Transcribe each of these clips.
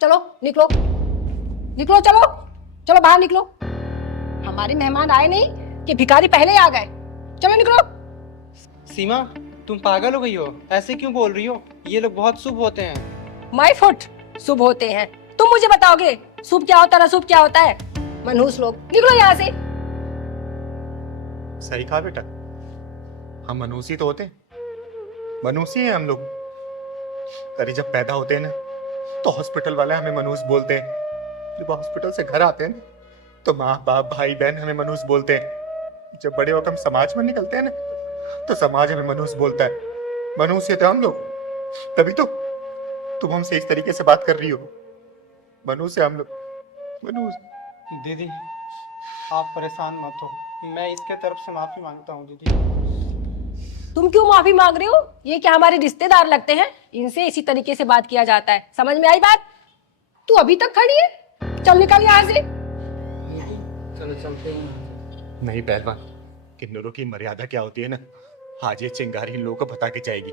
चलो निकलो, निकलो, चलो चलो बाहर निकलो। हमारे मेहमान आए नहीं कि भिखारी पहले ही आ गए। चलो निकलो। सीमा, तुम पागल हो गई हो? ऐसे क्यों बोल रही हो? ये लोग बहुत शुभ होते हैं। माय फुट, शुभ होते हैं? तुम मुझे बताओगे शुभ क्या होता है, अशुभ क्या होता है? मनहूस लोग, निकलो यहाँ से। सही कहा बेटा, हम मनुष्य तो होते हैं, मनुष्य हैं हम लोग। अरे जब पैदा होते हैं ना तो हॉस्पिटल वाले हमें मनुष्य बोलते हैं। जब हॉस्पिटल से घर आते हैं ना तो माँ बाप भाई बहन हमें मनुष्य बोलते हैं। जब बड़े होकर हम समाज में निकलते हैं ना तो समाज हमें मनुष्य बोलता है। मनुष्य थे हम लोग, तभी तो तुम हमसे इस तरीके से बात कर रही हो। मनुष्य हम लोग, मनुष्य। दीदी, आप परेशान मत हो, मैं इसके तरफ से माफी मांगता हूँ। दीदी, तुम क्यों माफी मांग रहे हो? ये क्या हमारे रिश्तेदार लगते हैं? इनसे इसी तरीके से बात किया जाता है। समझ में आई बात? तू अभी तक खड़ी है? चल निकल यहाँ से। चलो चलते हैं। नहीं पहलवान, किन्नरों की मर्यादा क्या होती है ना, आज ये चिंगारी इन लोगों को बता के जाएगी।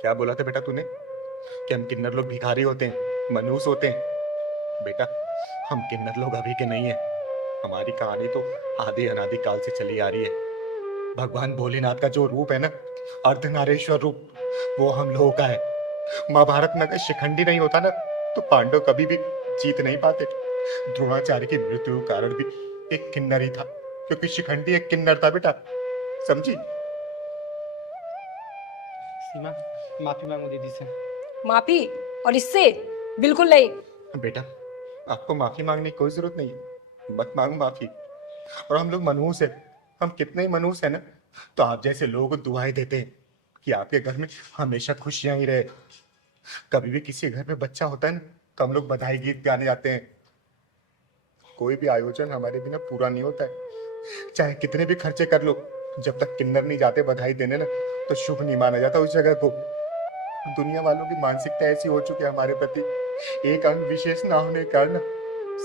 क्या बोला था बेटा तूने कि हम किन्नर लोग भिखारी होते हैं, मनहूस होते हैं? बेटा, हम किन्नर लोग अभी के नहीं है। हमारी कहानी तो आदि अनादि काल से चली आ रही है। भगवान भोलेनाथ का जो रूप है ना, अर्धनारेश्वर रूप, वो हम लोगों का है। महाभारत में अगर शिखंडी नहीं होता ना तो पांडव कभी भी जीत नहीं पाते। द्रोणाचार्य की मृत्यु का कारण भी एक किन्नर ही था, क्योंकि शिखंडी एक किन्नर था बेटा, समझी? सीमा, माफी मांगो दीदी से। माफी? और इससे? बिल्कुल नहीं। बेटा, आपको माफी मांगने की कोई जरूरत नहीं है, मत मांगो माफी। और हम लोग मनहूस है, हम कितने ही मनहूस है ना, तो आप जैसे लोग दुआएं देते हैं कि आपके घर में हमेशा खुशियां ही रहे। कभी भी किसी घर में बच्चा होता है ना तो हम लोग बधाई गीत गाने जाते हैं। कोई भी आयोजन हमारे बिना पूरा नहीं होता है, चाहे कितने भी खर्चे कर लो, जब तक किन्नर नहीं जाते बधाई देने ना तो शुभ नहीं माना जाता उस जगह को। दुनिया वालों की मानसिकता ऐसी हो चुकी है हमारे प्रति, एक अंग विशेष ना होने के कारण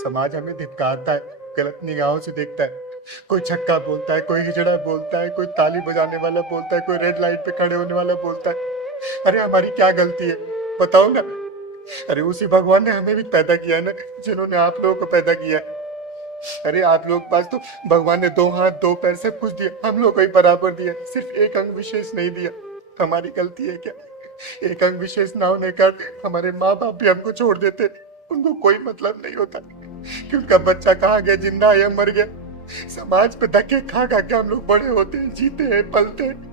समाज हमें धिक्कारता है, गलत निगाहों से देखता है। कोई छक्का बोलता है, कोई हिजड़ा बोलता है, कोई ताली बजाने वाला बोलता है, कोई रेड लाइट पे खड़े होने वाला बोलता है। अरे हमारी क्या गलती है बताओ ना? अरे उसी भगवान ने हमें भी पैदा किया है ना, जिन्होंने आप लोगों को पैदा किया है। अरे आप लोग पास तो भगवान ने 2 हाथ 2 पैर सब कुछ दिया, हम लोग को ही बराबर दिया, सिर्फ एक अंग विशेष नहीं दिया। हमारी गलती है क्या? एक अंग विशेष ना होने का हमारे माँ बाप भी हमको छोड़ देते, उनको कोई मतलब नहीं होता कि उनका बच्चा कहाँ गया, जिंदा है या मर गया। समाज पे धक्के खा खा के हम लोग बड़े होते हैं, जीते हैं, पलते हैं।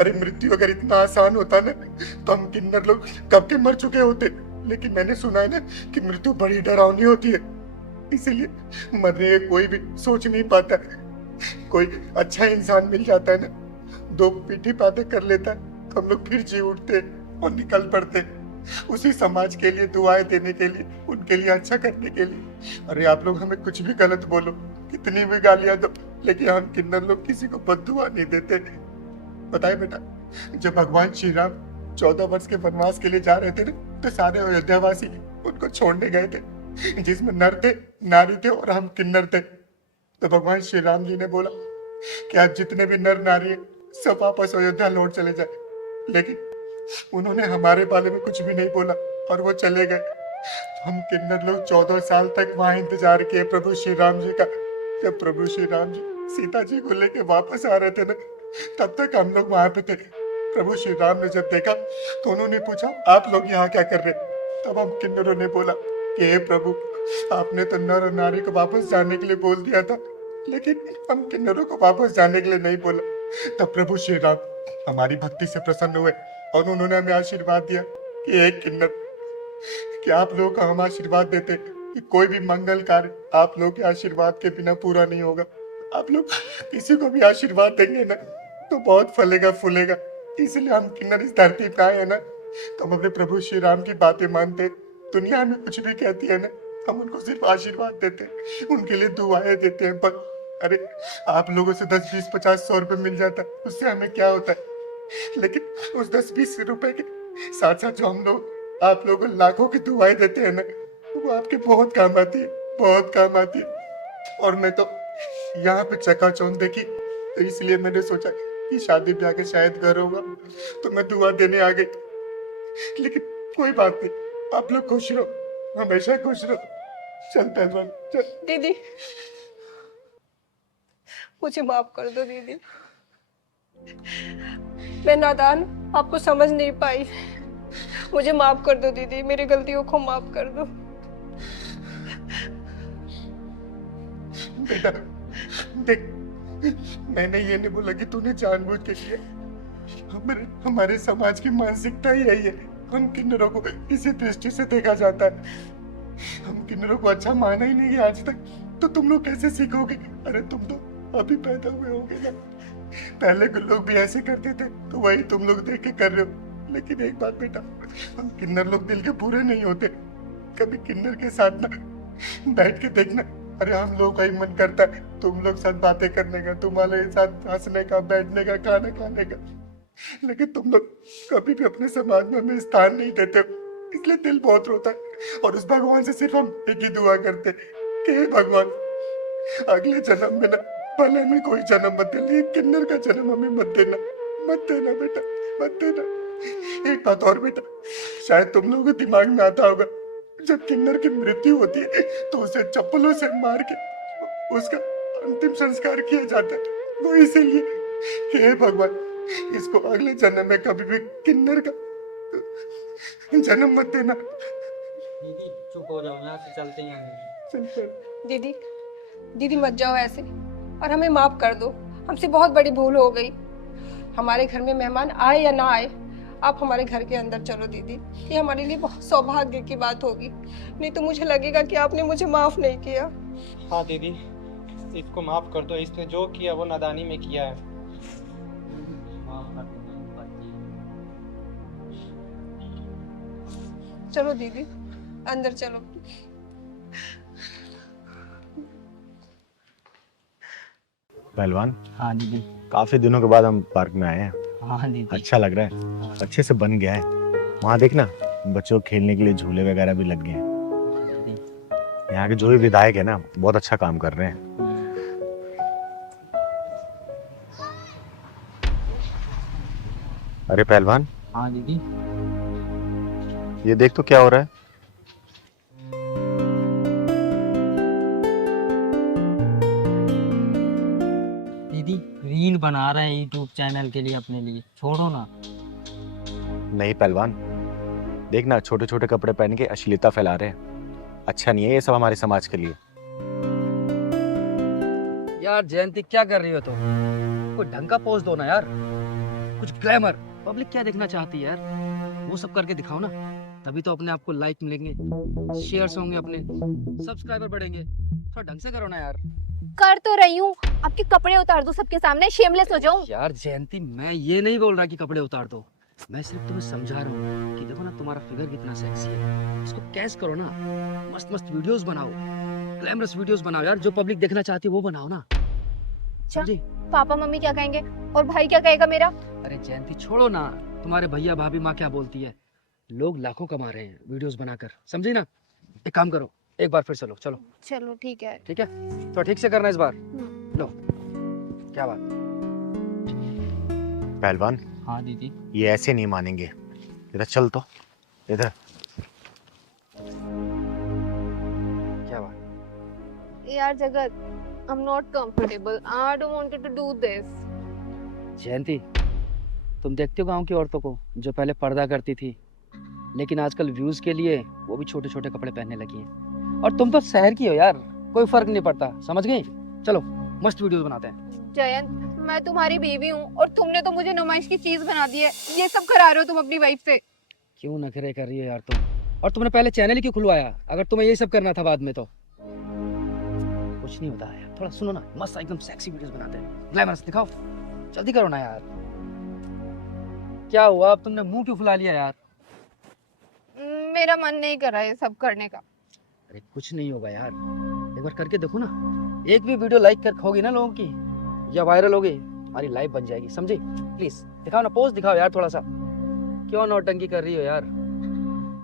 अरे मृत्यु अगर इतना आसान होता ना तो हम किन्नर लोग कब के मर चुके होते। लेकिन मैंने सुना है ना कि मृत्यु बड़ी डरावनी होती है, इसीलिए मरने का कोई भी सोच नहीं पाता। कोई अच्छा इंसान मिल जाता है ना, 2 पीठी बातें कर लेता है तो हम लोग फिर जी उठते और निकल पड़ते उसी समाज के लिए, दुआएं देने के लिए, उनके लिए अच्छा करने के लिए। अरे आप लोग हमें कुछ भी गलत बोलो, कितनी भी गालियां दो, लेकिन हम किन्नर लोग किसी को बद्दुआ नहीं देते। बताए बेटा, जब भगवान श्री राम 14 वर्ष के वनवास के लिए जा रहे थे ना तो सारे अयोध्यावासी उनको छोड़ने गए थे, जिसमें नर थे, नारी थे और हम किन्नर थे। तो भगवान श्री राम जी ने बोला कि आज जितने भी नर नारी है सब वापस अयोध्या लौट चले जाए, लेकिन उन्होंने हमारे बारे में कुछ भी नहीं बोला और वो चले गए। हम किन्नर लोग 14 साल तक वहां इंतजार किए प्रभु श्री राम जी का। जब प्रभु श्री राम जी सीता जी को लेके वापस आ रहे थे ना तब तक हम लोग वहां पे थे। प्रभु श्री राम ने जब देखा तो उन्होंने पूछा आप लोग यहाँ क्या कर रहे? तब हम किन्नरों ने बोला कि हे प्रभु, आपने तो नर और नारी को वापस जाने के लिए बोल दिया था, लेकिन हम किन्नरों को वापस जाने के लिए नहीं बोला। तब प्रभु श्री राम हमारी भक्ति से प्रसन्न हुए और उन्होंने हमें आशीर्वाद दिया कि एक किन्नर, कि आप लोगों का हम आशीर्वाद देते कि कोई भी मंगल कार्य आप लोगों के आशीर्वाद के बिना पूरा नहीं होगा। आप लोग किसी को भी आशीर्वाद देंगे ना तो बहुत फलेगा फूलेगा, इसलिए हम किन्नर इस धरती पे आए हैं ना तो हम अपने प्रभु श्री राम की बातें मानते। दुनिया हमें कुछ भी कहती है ना, हम उनको सिर्फ आशीर्वाद देते हैं, उनके लिए दुआएं देते हैं। पर अरे आप लोगों से 10, 20, 50, 100 रुपए मिल जाता है, उससे हमें क्या होता है? लेकिन उस 10-20 रुपए के साथ साथ जो हम लोग आप लोगों को लाखों की दुआएं देते हैं ना, वो आपके बहुत काम आती है, बहुत काम आती है। और मैं तो यहाँ पे चकाचौंध देखी तो इसलिए मैंने सोचा कि शादी ब्याह के शायद घर होगा तो मैं दुआ देने आ गई। लेकिन कोई बात नहीं, आप लोग खुश रहो, हमेशा खुश रहो। चल पहलवान चल। दीदी मुझे माफ कर दो दीदी, मैं नादान आपको समझ नहीं पाई। मुझे माफ कर दो दीदी, मेरी गलतियों को माफ कर दो। बेटा देख, मैंने ये नहीं बोला कि तूने जानबूझ के किया। हमारे समाज की मानसिकता ही यही है, हम किन्नरों को इसी दृष्टि से देखा जाता है। हम किन्नरों को अच्छा माना ही नहीं आज तक, तो तुम लोग कैसे सीखोगे? अरे तुम तो अभी पैदा हुए होगे ना, पहले के लोग भी ऐसे करते थे, तो वही तुम लोग देख के कर रहे हो। लेकिन एक बात बेटा, हम किन्नर लोग दिल के पूरे नहीं होते। कभी किन्नर के साथ ना बैठ के देखना, अरे हम लोग का ही मन करता है तुम लोग साथ बातें करने का, तुम्हारे साथ हंसने का, बैठने का, खाना खाने का, लेकिन तुम लोग कभी भी अपने समाज में हमें स्थान नहीं देते हो, इसलिए दिल बहुत रोता है। और उस भगवान से सिर्फ हम एक ही दुआ करते हैं कि हे भगवान, अगले जन्म में ना भले में कोई जन्म मत देना, ये किन्नर का जन्म हमें मत देना, मत देना बेटा, मत देना। एक बात और बेटा, शायद तुम लोगों को दिमाग में आता होगा, जब किन्नर की मृत्यु होती है तो उसे चप्पलों से मार के उसका अंतिम संस्कार किया जाता है। वो इसीलिए हे भगवान, इसको अगले जन्म में कभी भी किन्नर का जन्म मत देना। दीदी चुप हो जाओ, यहाँ से चलते हैं। दीदी दीदी मत जाओ ऐसे, और हमें माफ कर दो, हमसे बहुत बड़ी भूल हो गई। हमारे घर में मेहमान आए या ना आए, आप हमारे घर के अंदर चलो दीदी, ये हमारे लिए बहुत सौभाग्य की बात होगी, नहीं तो मुझे लगेगा कि आपने मुझे माफ नहीं किया। हाँ दीदी, इसको माफ कर दो, इसने जो किया वो नादानी में किया है। माफ कर दो बच्ची। चलो दीदी अंदर चलो। पहलवान, हाँ दीदी। काफी दिनों के बाद हम पार्क में आए हैं। हाँ दीदी। अच्छा लग रहा है, अच्छे से बन गया है। वहाँ देखना, बच्चों को खेलने के लिए झूले वगैरह भी लग गए हैं। दीदी। यहाँ के जो भी विधायक है ना, बहुत अच्छा काम कर रहे हैं। अरे पहलवान, हाँ दीदी। ये देख तो क्या हो रहा है। दीदी रील बना रहे हैं यूट्यूब चैनल के लिए, अपने लिए, छोड़ो ना। नहीं पहलवान, देखना छोटे छोटे कपड़े पहन के अश्लीलता फैला रहे हैं। अच्छा नहीं है ये सब हमारे समाज के लिए। यार जयंती क्या कर रही हो तुम? कोई ढंग का पोज दो ना यार, कुछ ग्लैमर। पब्लिक क्या देखना चाहती है यार, वो सब करके दिखाओ ना, तभी तो अपने आप को लाइक मिलेंगे, शेयर्स होंगे, अपने सब्सक्राइबर बढ़ेंगे। थोड़ा ढंग से करो ना यार। कर तो रही हूँ, आपके कपड़े उतार दो सबके सामने, शेमलेस हो जाऊं। यार जयंती, मैं ये नहीं बोल रहा कि कपड़े उतार दो, मैं सिर्फ तुम्हें समझा रहा हूँ कि देखो ना तुम्हारा फिगर कितना सेक्सी है, इसको कैच करो ना, मस्त मस्त वीडियोस बनाओ, ग्लैमरस वीडियोस बनाओ यार, जो पब्लिक देखना चाहती है वो बनाओ ना, समझी? पापा मम्मी क्या कहेंगे और भाई क्या कहेगा मेरा? अरे जयंती छोड़ो ना, तुम्हारे भैया भाभी माँ क्या बोलती है, लोग लाखों कमा रहे हैं वीडियोस बनाकर, समझी ना? एक काम करो, एक बार फिर चलो। चलो चलो ठीक है। ठीक है, तो ठीक से करना इस बार। लो, क्या बात। पहलवान, हाँ दीदी। ये ऐसे नहीं मानेंगे। इधर चल तो, इधर। क्या बात। यार जगत, I'm not comfortable. I don't want to do this. जयंती, तुम देखते हो गांव की औरतों को जो पहले पर्दा करती थी, लेकिन आजकल व्यूज के लिए वो भी छोटे छोटे कपड़े पहनने लगी हैं। और तुम तो शहर की हो यार, कोई फर्क नहीं पड़ता, समझ गई? चलो मस्त वीडियोस बनाते हैं। जयंत, मैं तुम्हारी बीवी हूँ और तुमने तो मुझे नुमाइश की चीज बना दी है। ये सब करा रहे हो तुम अपनी वाइफ से। क्यों नखरे कर रही हो यार तुम? और तुमने पहले चैनल ही क्यों खुलवाया, अगर तुम्हें यही सब करना था बाद में तो? कुछ नहीं होता है, थोड़ा सुनो ना, मस्त एकदम सेक्सी वीडियोस बनाते हैं, ग्लैमरस दिखाओ, जल्दी करो ना यार। क्या हुआ, अब तुमने मुंह क्यों फुला लिया यार? मेरा मन नहीं कर रहा है ये सब करने का। अरे कुछ नहीं होगा यार, एक बार करके देखो ना, एक भी वीडियो लाइक कर होगी ना लोगों की, या वायरल होगी, हमारी लाइफ बन जाएगी, समझी? प्लीज दिखाओ ना, पोज दिखाओ यार थोड़ा सा, क्यों नौटंकी कर रही हो यार?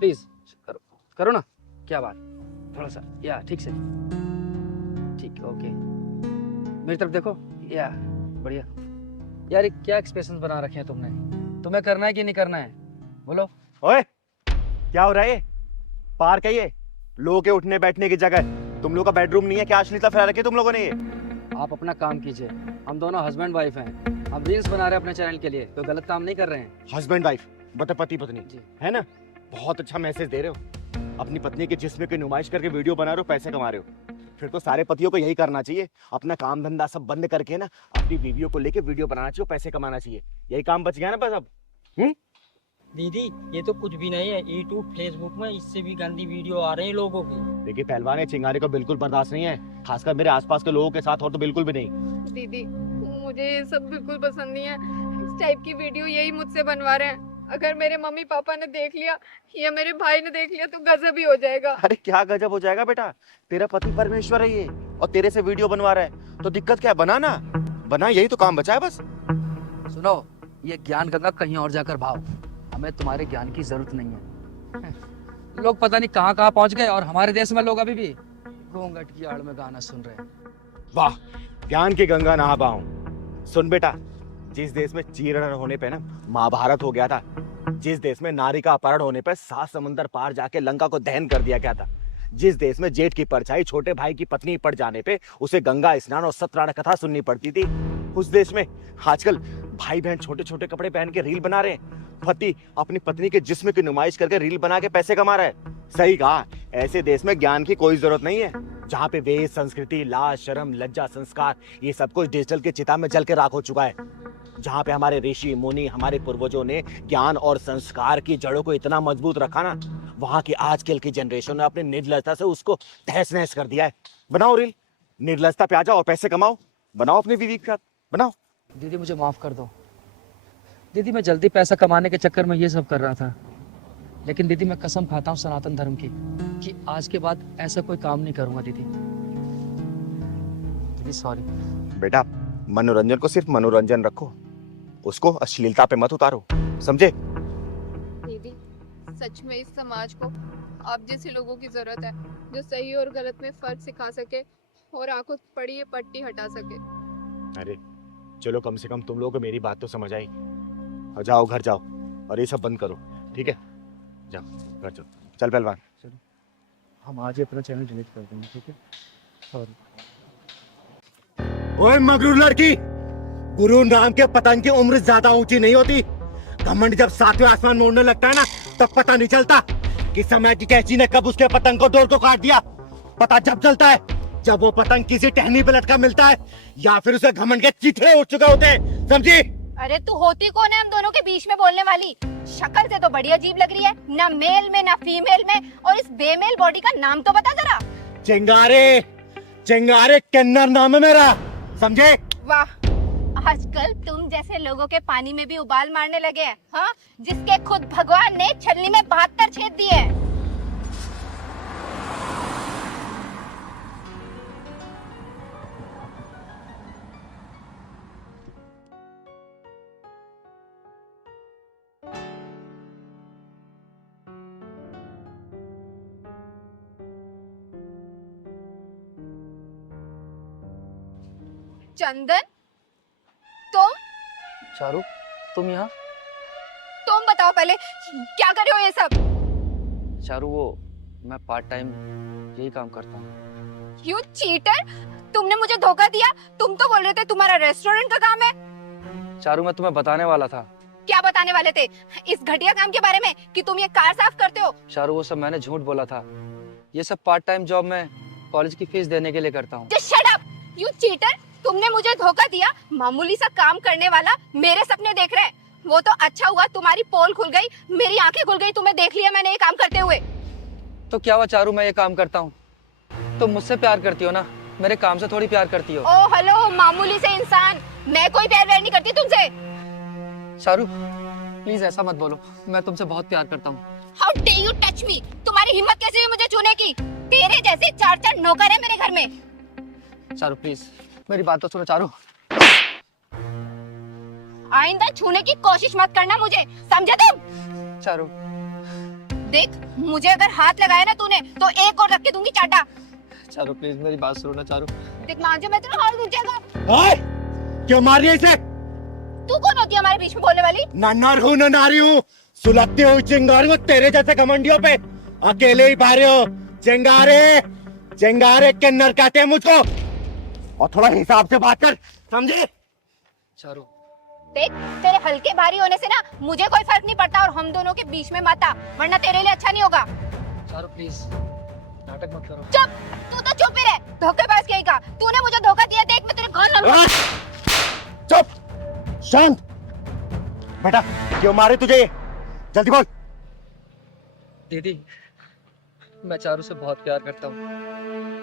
प्लीज करो, करो ना, क्या बात, थोड़ा सा, या ठीक से, ठीक, ओके, मेरी तरफ देखो, या बढ़िया। यार ये क्या एक्सप्रेशन बना रखे हैं तुमने, तुम्हें करना है कि नहीं करना है, बोलो। ओए, क्या हो रहा है ये? पार्क है ये, लोगों के उठने बैठने की जगह तुम लोग का बेडरूम नहीं है क्या? अश्लीलता फैला रखी है तुम लोगों ने ये। आप अपना काम कीजिए, हम दोनों हस्बैंड वाइफ हैं, हम रील्स बना रहे हैं अपने चैनल के लिए, तो गलत काम नहीं कर रहे हैं। हस्बैंड वाइफ मतलब पति पत्नी जी। है ना? बहुत अच्छा मैसेज दे रहे हो। अपनी पत्नी के जिस्म की नुमाइश करके वीडियो बना रहे हो, पैसे कमा रहे हो। फिर तो सारे पतियों को यही करना चाहिए, अपना काम धंधा सब बंद करके ना अपनी बीवियों को लेके वीडियो बनाना चाहिए, पैसे कमाना चाहिए। यही काम बच गया ना बस अब। दीदी ये तो कुछ भी नहीं है, यूट्यूब फेसबुक में इससे भी गंदी वीडियो आ रही है लोगों की। देखिए पहलवान, ये चिंगारी को बिल्कुल बर्दाश्त नहीं है, खासकर मेरे आसपास के लोगों के साथ, और तो बिल्कुल भी नहीं। दीदी मुझे ये सब बिल्कुल पसंद नहीं है, इस टाइप की वीडियो यही मुझसे बनवा रहे हैं। अगर मेरे मम्मी पापा ने देख लिया या मेरे भाई ने देख लिया तो गजब ही हो जाएगा। अरे क्या गजब हो जाएगा बेटा, तेरा पति परमेश्वर है ये, और तेरे से वीडियो बनवा रहा है, तो दिक्कत क्या है? बना ना, बना, यही तो काम बचा है बस। सुनो, ये ज्ञान गंगा कहीं और जाकर भाव, हमें तुम्हारे ज्ञान की जरूरत नहीं है। लोग पता नहीं कहाँ कहाँ पहुँच गए, और हमारे देश में लोग अभी भी घूंघट की आड़ में गाना सुन रहे हैं। वाह, ज्ञान की गंगा नहा पाऊं। सुन बेटा, जिस देश में चीरण होने पे ना महाभारत हो गया था, जिस देश में नारी का अपहरण होने पे 7 समंदर पार जाके लंका को दहन कर दिया गया था, जिस देश में जेठ की परछाई छोटे भाई की पत्नी पड़ जाने पे उसे गंगा स्नान और सत्यनारायण कथा सुननी पड़ती थी, उस देश में आजकल भाई बहन छोटे छोटे कपड़े पहन के रील बना रहे हैं, पति अपनी पत्नी के जिस्म की नुमाइश करके रील बना के पैसे कमा रहा है। सही कहा, ऐसे देश में ज्ञान की कोई जरूरत नहीं है, जहाँ पे वेद, संस्कृति, लाज, शर्म, लज्जा, संस्कार ये सब कुछ डिजिटल के चिता में जल के राख हो चुका है, जहाँ पे हमारे ऋषि मुनि, हमारे पूर्वजों ने ज्ञान और संस्कार की जड़ों को इतना मजबूत रखा ना, वहाँ की आजकल की जनरेशन ने अपनी निर्लजता से उसको तहस नहस कर दिया है। बनाओ रील, निर्लजता पे आ जाओ और पैसे कमाओ, बनाओ अपनी बीवी के साथ, बनाओ। दीदी मुझे माफ कर दो दीदी, मैं जल्दी पैसा कमाने के चक्कर में ये सब कर रहा था, लेकिन दीदी मैं कसम खाता हूँ सनातन धर्म की कि आज के बाद ऐसा कोई काम नहीं करूंगा दीदी। दीदी सॉरी। बेटा, मनोरंजन को सिर्फ मनोरंजन रखो, उसको अश्लीलता पे मत उतारो, समझे? दीदी सच में इस समाज को आप जैसे लोगों की जरूरत है, जो सही और गलत में फर्क सिखा सके और आंखों पड़ी ये पट्टी हटा सके। अरे चलो, कम से कम तुम लोगों को मेरी बात तो समझ आई। और जाओ घर जाओ और ये सब बंद करो, ठीक है? जाओ घर चलो। चल पहलवान, हम आज ही अपना चैनल डिलीट कर देंगे, ठीक है? सॉरी। ओए मगरूर लड़की, गुरु नाम के पतंग की उम्र ज्यादा ऊंची नहीं होती। घमंड जब 7वें आसमान में उड़ने लगता है ना, तब पता नहीं चलता कि समय की कैंची ने कब उसके पतंग को डोर को काट दिया। पता जब चलता है जब वो पतंग किसी टहनी पे लटका मिलता है, या फिर उसे घमंड के चिथड़े उठ चुके होते हैं, समझी? अरे तू होती कौन है हम दोनों के बीच में बोलने वाली? शक्ल से तो बड़ी अजीब लग रही है, ना मेल में ना फीमेल में, और इस बेमेल बॉडी का नाम तो बता जरा। चिंगारे, चिंगारे किन्नर नाम है मेरा, समझे? वाह, आजकल तुम जैसे लोगों के पानी में भी उबाल मारने लगे हैं, हाँ? जिसके खुद भगवान ने छलनी में 72 छेद दिए हैं। चंदन, तुम चारू, तुम यहाँ? तुम बताओ पहले क्या कर रहे हो ये सब? चारू, वो मैं पार्ट टाइम यही काम करता हूँ। यू चीटर, तुमने मुझे धोखा दिया। तुम तो बोल रहे थे तुम्हारा रेस्टोरेंट का काम है। चारू, मैं तुम्हें बताने वाला था। क्या बताने वाले थे? इस घटिया काम के बारे में कि तुम ये कार साफ करते हो? चारू, वो सब मैंने झूठ बोला था। ये सब पार्ट टाइम जॉब मैं कॉलेज की फीस देने के लिए करता हूँ। Just shut up, you cheater! तुमने मुझे धोखा दिया। मामूली सा काम करने वाला मेरे सपने देख रहे हैं। वो तो अच्छा हुआ तुम्हारी पोल खुल गई, मेरी आंखें खुल गई, तुम्हें देख लिया मैंने ये काम करते हुए। तो क्या हुआ चारू, मैं ये काम करता हूँ, तुम मुझसे प्यार करती हो ना, मेरे काम से थोड़ी प्यार करती हो। ओ हेलो, मामूली से इंसान, मैं कोई प्यार व्यार नहीं करती तुमसे। चारू प्लीज ऐसा मत बोलो, मैं तुमसे बहुत प्यार करता हूँ। How dare you touch me? तुम्हारी हिम्मत कैसे हुई मुझे छूने की? तेरे जैसे 4 नौकर है मेरे घर में। चारू प्लीज मेरी बात तो सुनो। चारू, आइंदा छूने की कोशिश मत करना मुझे, समझे तुम? चारू देख, मुझे अगर हाथ लगाया ना तूने तो एक और रख के दूंगी चाटा। चारू प्लीज मेरी बात सुनो ना। चारू देख, मान जा मैं तेरा हाथ दूं जाएगा। ओए, क्यों मार रही है इसे? तू कौन होती है हमारे बीच में बोलने वाली? ना नर हूँ ना नारी हूँ, सुलगती हुई चिंगारी हो तेरे जैसे घमंडियों पे। अकेले ही पा रहे हो, चिंगारे किन्नर कहते हैं मुझको, और थोड़ा हिसाब से बात कर, समझे? चारू देख, तेरे हल्के भारी होने से ना मुझे कोई फर्क नहीं पड़ता, और हम दोनों के बीच में मत आ, वरना तेरे लिए अच्छा नहीं होगा। चारू प्लीज नाटक मत करो। चुप, तू तो चुप ही रह, धोखेबाज कहेगा। तूने मुझे धोखा दिया, देख मैं तेरे घर लड़ूंगा। चुप, शांत। बेटा क्यों मारे तुझे? जल्दी बोल। दीदी मैं चारू से बहुत प्यार करता हूँ,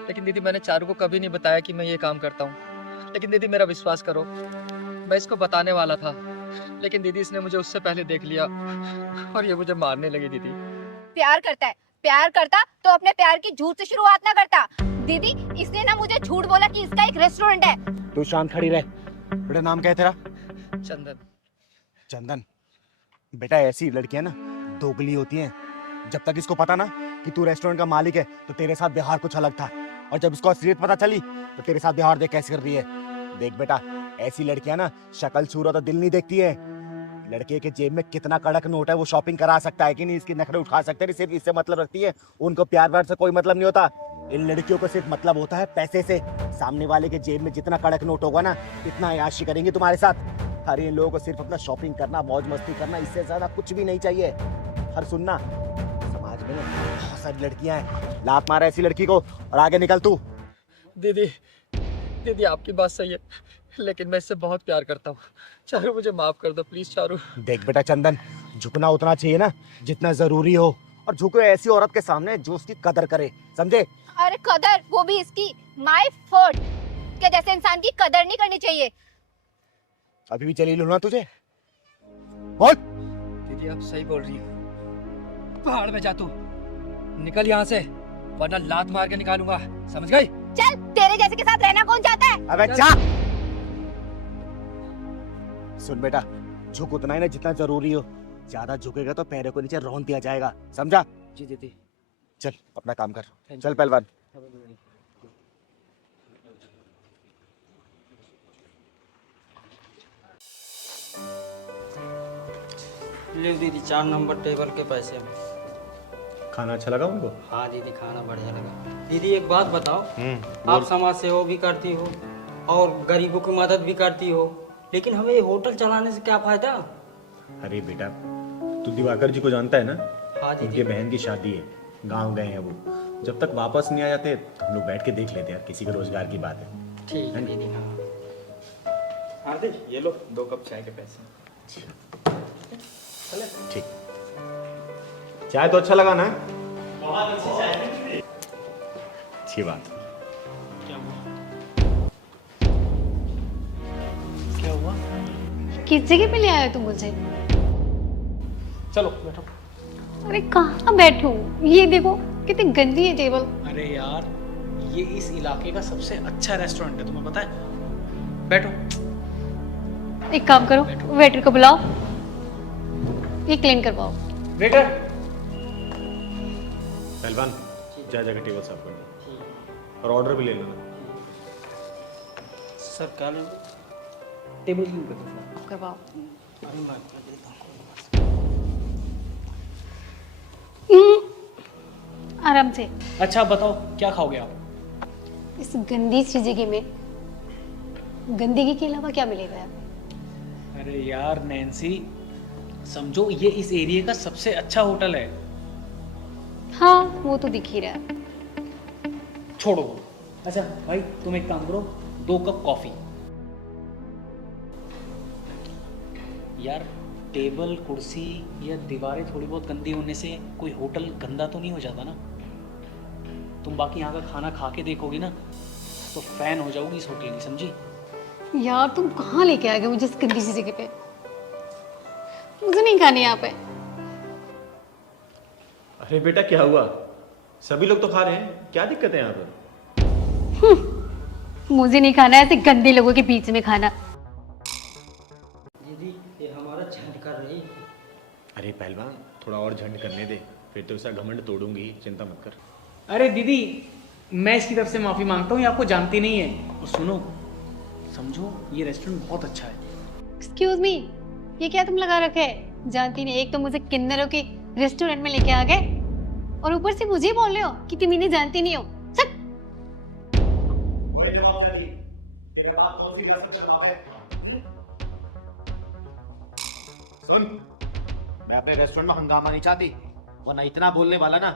लेकिन दीदी मैंने चारू को कभी नहीं बताया कि मैं ये काम करता हूँ। लेकिन दीदी मेरा विश्वास करो, मैं इसको बताने वाला था, लेकिन दीदी इसने मुझे उससे पहले देख लिया और ये मुझे मारने लगी। दीदी प्यार करता है, प्यार करता तो अपने प्यार की झूठ से शुरुआत ना करता। दीदी, इसने ना मुझे झूठ बोला कि इसका एक रेस्टोरेंट है। तू शांत खड़ी रह। बेटा नाम क्या है तेरा? चंदन। चंदन। बेटा ऐसी लड़कियां ना दोगली होती हैं। जब तक इसको पता ना कि तू रेस्टोरेंट का मालिक है तो तेरे साथ व्यवहार कुछ अलग था, और जब इसको असलियत पता चली तो तेरे साथ व्यवहार देख कैसे कर रही है। देख बेटा, ऐसी लड़कियां ना शक्ल सूरत और दिल नहीं देखती है। लड़के के जेब में कितना कड़क नोट है वो शॉपिंग करा सकता है कि नहीं, इसकी नखरे उठा सकते हैं, सिर्फ इससे मतलब रखती है। उनको प्यार व्यार से कोई मतलब नहीं होता। इन लड़कियों को सिर्फ मतलब होता है पैसे से। सामने वाले के जेब में जितना कड़क नोट होगा ना, इतना अय्याशी करेंगे तुम्हारे साथ। अरे इन लोगों को सिर्फ अपना शॉपिंग करना, मौज मस्ती करना, इससे ज्यादा कुछ भी नहीं चाहिए। हर सुनना, समाज में बहुत सारी लड़कियां हैं, लात मारा ऐसी लड़की को और आगे निकल तू। दीदी दीदी आपकी बात सही है, लेकिन मैं इससे बहुत प्यार करता हूँ। चारू मुझे माफ कर दो प्लीज। चारू देख बेटा चंदन, झुकना उतना चाहिए ना जितना जरूरी हो, और झुको ऐसी औरत के सामने जो उसकी कदर करे, समझे? अरे कदर, वो भी इसकी, माय फॉल्ट के जैसे इंसान की कदर नहीं करनी चाहिए। अभी भी चली लू ना तुझे? बोल। दीदी आप सही बोल रही हो। पहाड़ में जा तू, निकल यहाँ से, वरना लात मार के निकालूंगा, समझ गई? चल, तेरे जैसे के साथ रहना कौन चाहता है? अबे जा। सुन बेटा, झुक उतना ही ना जितना जरूरी हो। ज्यादा झुकेगा तो पैरों को नीचे रौंद दिया जाएगा, समझा? जी दीदी। चल अपना काम कर, चल पहलवान। ले दीदी 4 नंबर टेबल के पैसे। खाना अच्छा लगा उनको? हाँ दीदी, खाना बढ़िया लगा। दीदी एक बात बताओ, आप समाज सेवा भी करती हो और गरीबों की मदद भी करती हो, लेकिन हमें ये होटल चलाने से क्या फायदा? अरे बेटा, तू दिवाकर जी को जानता है ना? हाँ दीदी। उनके बहन की शादी है, गांव गए हैं वो। जब तक वापस नहीं आ जाते तो हम लोग बैठ के देख लेते हैं, यार किसी के रोजगार की बात है। ठीक है दीदी। हाँ हार्दिक, ये लो 2 कप चाय के पैसे। ठीक। चाय तो अच्छा लगा ना? बहुत अच्छी चाय। अच्छी बात। क्या हुआ? किस जगह पे ले आए तुम मुझे? चलो बैठो। अरे कहाँ बैठूं? ये देखो कितनी गंदी है टेबल। अरे यार, ये इस इलाके का सबसे अच्छा रेस्टोरेंट है, तुम्हें पता है? बैठो। एक काम करो, वेटर को बुलाओ, ये क्लीन करवाओ। वेटर। पहलवान, जा जाकर टेबल साफ कर दो और ऑर्डर भी ले लेना। सर क्या लेंगे? टेबल क्लीन कर दो। करवाओ। अरे मैं कर देता हूँ। आराम से। अच्छा बताओ, क्या खाओगे आप? इस गंदी सी जगह में गंदगी के अलावा क्या मिलेगा? अरे यार नैन्सी, समझो ये इस एरिया का सबसे अच्छा होटल है। हाँ वो तो दिख ही रहा है। छोड़ो। अच्छा भाई, तुम एक काम करो, 2 कप कॉफी। यार टेबल कुर्सी या दीवारें थोड़ी बहुत गंदी होने से कोई होटल गंदा तो नहीं हो जाता ना? तुम बाकी यहाँ का खाना खा के देखोगी ना तो फैन हो जाओगी इस होटल की, समझी? यार तुम कहाँ लेके आ गए मुझे इस गंदी सी जगह पे? मुझे नहीं खानी यहाँ पे। अरे बेटा क्या हुआ? सभी लोग तो खा रहे हैं, क्या दिक्कत है यहाँ पर? मुझे नहीं खाना ऐसे गंदे लोगों के बीच में खाना। दीदी ये हमारा झंड कर रही। अरे पहलवान, थोड़ा और झंड करने दे, फिर तो उसका घमंड तोड़ूंगी, चिंता मत कर। अरे दीदी, मैं इसकी तरफ से माफ़ी मांगता हूँ, ये आपको जानती नहीं है। और सुनो, समझो ये रेस्टोरेंट बहुत अच्छा है। एक्सक्यूज मी, ये क्या तुम लगा रखे है? जानती नहीं, एक तो मुझे किन्नरों के रेस्टोरेंट में लेके आ गए और ऊपर से मुझे बोल रहे हो कि तुम इन्हें जानती नहीं हो। सब सुन, मैं अपने रेस्टोरेंट में हंगामा नहीं चाहती, वरना इतना बोलने वाला ना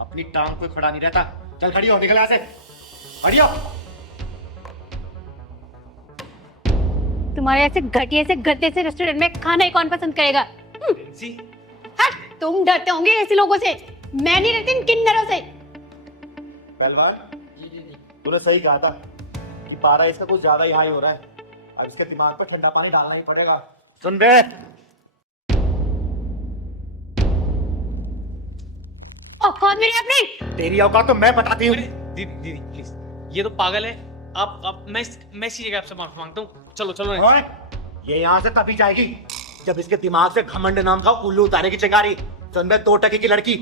अपनी टांग पे खड़ा नहीं रहता। चल खड़ी हो, निकल यहाँ से, खड़ी हो। तुम्हारे ऐसे घटिया से गद्दे से रेस्टोरेंट में खाना ही कौन पसंद करेगा? हट, तुम डरते होंगे ऐसे लोगों से, मैं नहीं डरती इन किन्नरों से। पहलवान, तूने सही कहा था कि पारा इसका कुछ ज्यादा ही हाई हो रहा है। अब इसके दिमाग पर ठंडा पानी डालना ही पड़ेगा। सुन बे, औकात मेरी अपनी। तेरी औकात तो मैं बताती हूँ। दीदी दीदी प्लीज, ये तो पागल है। आप मैं इसी जगह आपसे माफी मांगता हूँ। चलो चलो ओए, ये यहाँ से तभी जाएगी जब इसके दिमाग से घमंड नाम का उल्लू उतारे की चिंगारी। सुन बे, 2 टके की लड़की,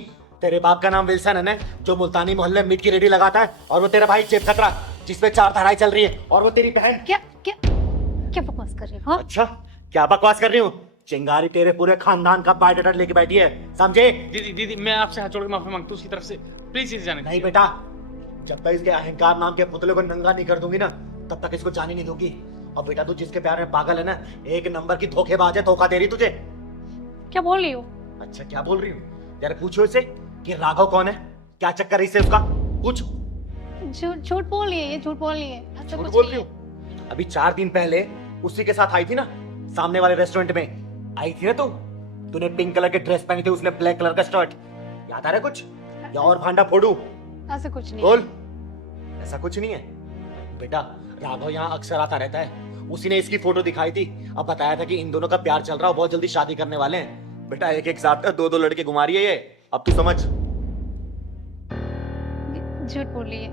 तेरे बाप का नाम विल्सन है ना, जो मुल्तानी मोहल्ले में मीट की रेडी लगाता है, और वो तेरा भाई चेप खतरा जिसपे 4 धाराएं चल रही है, और वो तेरी बहन। क्या क्या क्या बकवास कर रहे हो? हाँ? अच्छा, क्या बकवास कर रही हूँ? चिंगारी तेरे पूरे खानदान का बायोडाटा लेके बैठी है, समझे? दीदी दीदी, मैं आपसे हाथ जोड़ के माफी मांगता हूँ उसकी तरफ से। प्लीज इसे जाने नहीं बेटा, जब तक इसके अहंकार नाम के पुतले को नंगा नहीं कर दूंगी ना, तब तक इसको जाने नहीं दूंगी। और बेटा, तू जिसके प्यार में पागल है ना, 1 नंबर की धोखेबाज है, धोखा दे रही तुझे। क्या बोल रही हो? अच्छा, क्या बोल रही हूँ? यार पूछो इसे कि राघव कौन है, क्या चक्कर है इससे उसका, पूछ। झूठ बोल रही है, ये झूठ बोल रही है। ऐसा झूठ कुछ बोल नहीं रही है। हूँ? अभी 4 दिन पहले उसी के साथ आई थी ना, सामने वाले रेस्टोरेंट में आई थी ना तू। तूने पिंक कलर की ड्रेस पहनी थी, उसने ब्लैक कलर का शर्ट। याद आ रहा है कुछ, या और भांडा फोड़ू? ऐसा कुछ नहीं। बोल। ऐसा कुछ नहीं है बेटा, राघव यहाँ अक्सर आता रहता है। उसी ने इसकी फोटो दिखाई थी, अब बताया था कि इन दोनों का प्यार चल रहा है, बहुत जल्दी शादी करने वाले हैं। बेटा, एक साथ 2 लड़के घुमा रही है ये, अब तू समझ। झूठ बोल रही है।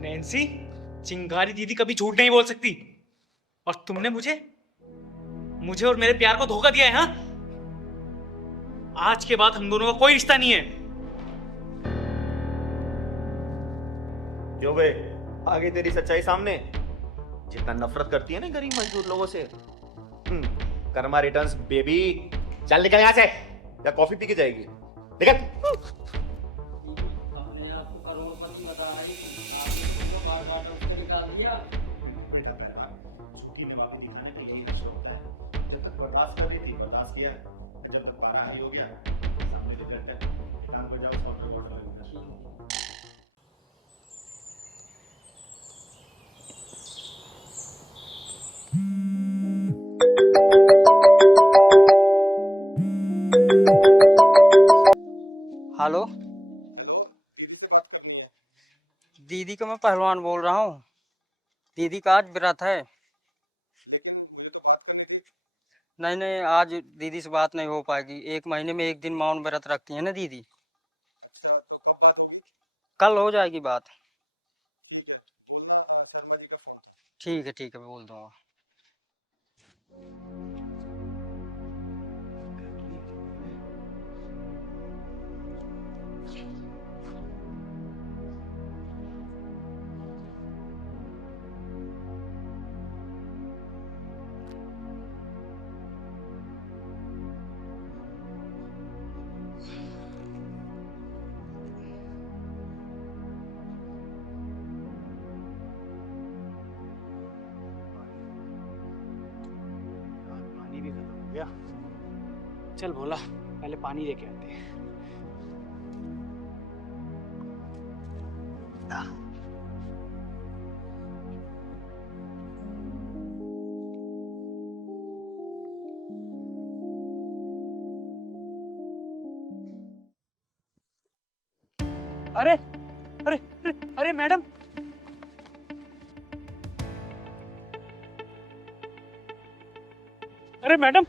नैन्सी, चिंगारी दीदी कभी झूठ नहीं बोल सकती। और तुमने मुझे और मेरे प्यार को धोखा दिया है। हाँ, आज के बाद हम दोनों का कोई रिश्ता नहीं है। क्यों बे, आ गई तेरी सच्चाई सामने? जितना नफरत करती है ना गरीब मजदूर लोगों से। Karma returns baby. चल निकल यहाँ से, या कॉफी पी के जाएगी? निकल। बेटा पहलवान, झुकी में माफी दिखाने का यही रिश्ता होता है। जब तक बर्दाश्त कर रही थी, बर्दाश्त किया, और जब तक पारानी हो गया, सामने तो करकर काम कर जाओ, सॉफ्ट वाटर लगेगा। हेलो, दीदी का मैं पहलवान बोल रहा हूँ। दीदी का आज व्रत है। नहीं नहीं, आज दीदी से बात नहीं हो पाएगी। 1 महीने में 1 दिन मौन व्रत रखती है ना दीदी। कल हो जाएगी बात। ठीक है, मैं बोल दूंगा। पानी भी खत्म हो गया। चल भोला, पहले पानी लेके आते हैं। अरे अरे अरे अरे मैडम, अरे मैडम,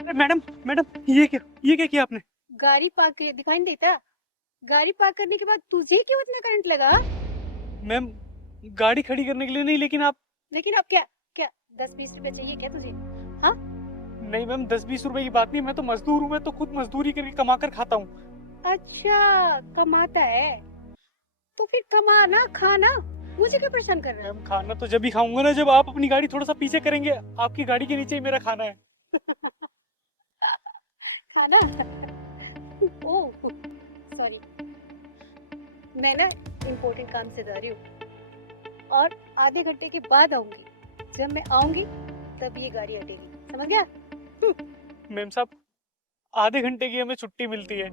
अरे मैडम मैडम, ये क्या किया आपने? गाड़ी पार्क कर दिखाई नहीं देता? गाड़ी पार्क करने के बाद तुझे क्यों इतना करंट लगा? मैम, गाड़ी खड़ी करने के लिए नहीं, लेकिन आप। लेकिन अब क्या क्या 10-20 रुपए चाहिए क्या तुझे? हाँ, नहीं मैम, 10-20 रुपए की बात नहीं, मैं तो मजदूर हूँ, मैं तो खुद मजदूरी करके कमा कर खाता हूँ। अच्छा कमाता है तो फिर कमा ना, खाना, मुझे क्यों परेशान कर रहा है? मैम, खाना तो जब ही खाऊंगा ना जब आप अपनी गाड़ी थोड़ा सा पीछे करेंगे। आपकी गाड़ी के नीचे ही मेरा खाना है। खाना ओह सॉरी, मैं ना इम्पोर्टेंट काम से जा रही हूँ और आधे घंटे के बाद आऊंगी। जब मैं आऊंगी तब ये गाड़ी हटेगी, समझ गया? मैम साहब, आधे घंटे की हमें छुट्टी मिलती है,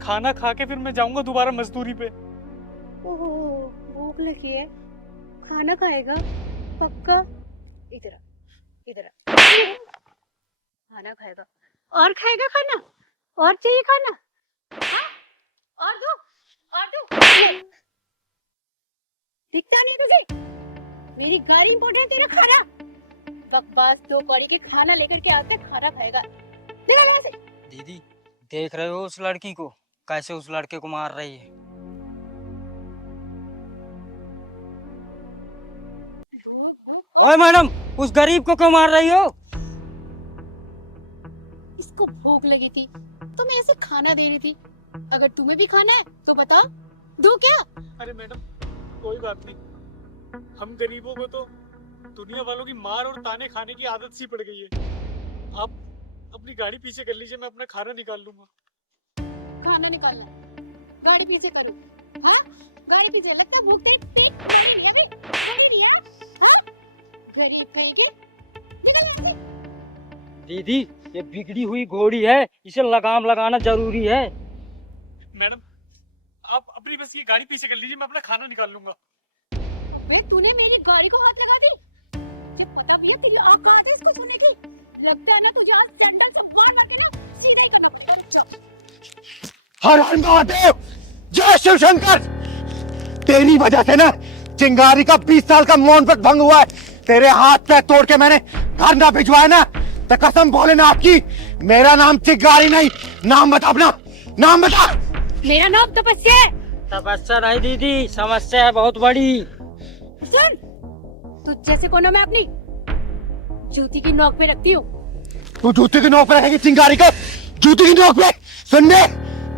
खाना खा के फिर मैं जाऊंगा दोबारा मजदूरी पे। ओह भूख लगी है, खाना खाएगा पक्का? इधर आ, इधर आ। खाना खाएगा और खाएगा खाना, और चाहिए खाना? हाँ? और दो, और दो। दिखता नहीं तुझे? मेरी गाड़ी इंपॉर्टेंट है, तेरा खाना। बकवास दो कौड़ी के खाना लेकर के आते, खाना खाएगा। निकल यहाँ से। दीदी देख रहे हो उस लड़की को, कैसे उस लड़के को मार रही है? ओए मैडम, उस गरीब को क्यों मार रही हो? इसको भूख लगी थी तो मैं ऐसे खाना दे रही थी। अगर तुम्हें भी खाना है तो बताओ, दो क्या? अरे मैडम कोई बात नहीं, हम गरीबों को तो दुनिया वालों की मार और ताने खाने की आदत सी पड़ गई है। आप अपनी गाड़ी पीछे कर लीजिए, मैं अपना खाना निकाल लूंगा। खाना निकालना, गाड़ी पीछे करो। हाँ, गाड़ी पीछे लगता भूख के पेट खाली है, खाली दिया। हाँ, गरीब कहेगी। निकल यहाँ से। दीदी ये बिगड़ी हुई घोड़ी है, इसे लगाम लगाना जरूरी है। मैडम आप अपनी बस ये गाड़ी पीछे कर लीजिए, मैं अपना खाना निकाल लूंगा। अबे तूने मेरी गाड़ी को हाथ लगा दी? जब पता भी है तेरी औकात है इसको सुनने की। लगता है ना तुझे आज डंडल से बाहर लाके ना सीधा ही करना पड़ेगा। हर हर महादेव, जय शिव शंकर। तेरी वजह से ना चिंगारी का 20 साल का मौन व्रत भंग हुआ है। तेरे हाथ पैर तोड़ के मैंने घर ना भिजवाया ना, तो कसम भोलेनाथ की, मेरा नाम चिंगारी नहीं। नाम बता अपना, नाम बता। मेरा नाम तपस्या है। तपस्या नहीं दीदी, समस्या है बहुत बड़ी। सुन, तू जैसे को ना मैं अपनी जूती की नोक पे रखती हूँ। तू जूती की नोक पे रखेगी चिंगारी को? जूती की नोक पे? सुन ले,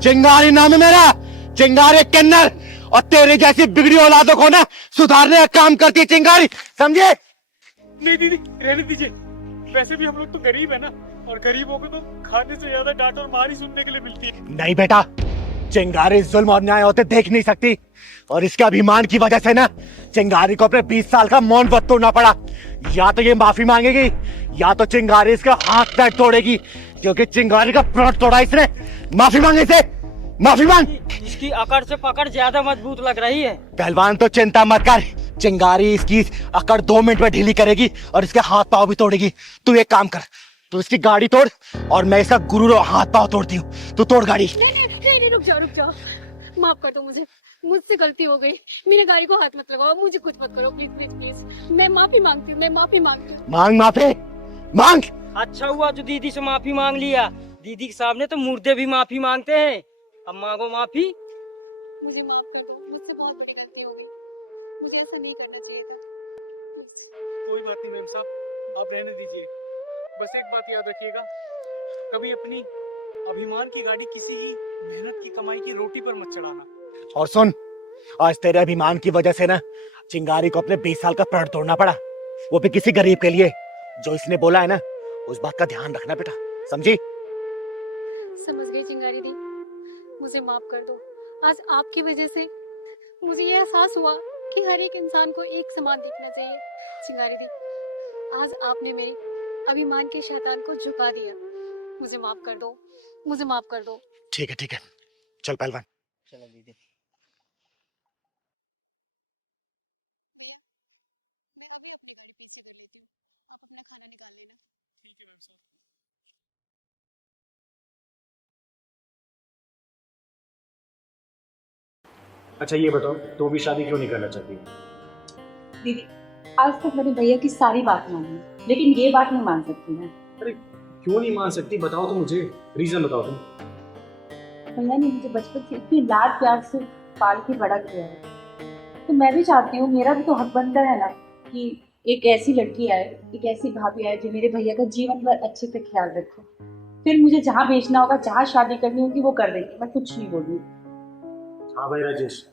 चिंगारी नाम है मेरा, चिंगारी किन्नर। और तेरे जैसी बिगड़ी औलादों को ना सुधारने का काम करती है चिंगारी, समझे? नहीं दीदी रहने दीजिए, वैसे भी हम लोग तो गरीब है ना, और गरीबों को तो खाने से ज्यादा डांट और मार ही सुनने के लिए मिलती है। नहीं बेटा, चिंगारी जुल्म और न्याय होते देख नहीं सकती, और इसके अभिमान की वजह से ना चिंगारी को अपने 20 साल का मौन व्रत तोड़ना पड़ा। या तो ये माफी मांगेगी, या तो चिंगारी इसका हाथ पैर तोड़ेगी, क्योंकि चिंगारी का प्लॉट तोड़ा इसने। माफी मांगे इसे, माफी मांग। इसकी अकड़ से पकड़ ज्यादा मजबूत लग रही है। पहलवान तो चिंता मत कर, चिंगारी इसकी अकड़ 2 मिनट में ढीली करेगी और इसके हाथ पांव भी तोड़ेगी। तू एक काम कर, तू इसकी गाड़ी तोड़ और मैं इसका गुरु हाथ पांव तोड़ती हूँ। तू तोड़ गाड़ी। नहीं, रुक जाओ। माफ कर दो मुझे, मुझसे गलती हो गई। मेरी गाड़ी को हाथ मत लगाओ, मुझे कुछ मत करो, प्लीज प्लीज प्लीज। मैं माफी मांगती हूँ, मांग माफी, मांग। अच्छा हुआ जो दीदी से माफी मांग लिया, दीदी के सामने तो मुर्दे भी माफी मांगते हैं। अब मांगो माफी। मुझे माफ कर दो, मुझसे बहुत बड़ी गलती हो गई, मुझे ऐसा नहीं करना चाहिए था। कोई बात नहीं मैम साहब, आप रहने दीजिए। बस एक बात याद रखिएगा, कभी अपनी अभिमान की गाड़ी किसी की मेहनत की कमाई की रोटी पर मत चढ़ाना। और सुन, आज तेरे अभिमान की वजह से ना चिंगारी को अपने 20 साल का प्रण तोड़ना पड़ा, वो भी किसी गरीब के लिए। जो इसने बोला है ना, उस बात का ध्यान रखना बेटा, समझी? समझ गई चिंगारी दी, मुझे माफ कर दो। आज आपकी वजह से मुझे ये एहसास हुआ कि हर एक इंसान को एक समान देखना चाहिए। चिंगारी दी, आज आपने मेरी अभिमान के शैतान को झुका दिया। मुझे माफ कर दो, मुझे माफ कर दो। ठीक है, चल पहलवान। चलो दीदी। अच्छा ये बताओ, तो भी शादी क्यों नहीं करना चाहती? दीदी, आज तक मैंने भैया की सारी बात मानी, लेकिन ये बात नहीं मान सकती मैं। अरे क्यों नहीं मान सकती, बताओ तो मुझे, रीजन बताओ तुम। भैया ने मुझे बचपन से इतनी लाड प्यार से पाल के बड़ा किया है, तो मैं भी चाहती हूँ, मेरा भी तो हक बनता है ना कि एक ऐसी लड़की आए, एक ऐसी भाभी आए जो मेरे भैया का जीवन भर अच्छे से ख्याल रखे। फिर मुझे जहाँ बेचना होगा, जहाँ शादी करनी होगी वो कर देंगे, मैं कुछ नहीं बोलूँगी। हाँ भाई राजेश,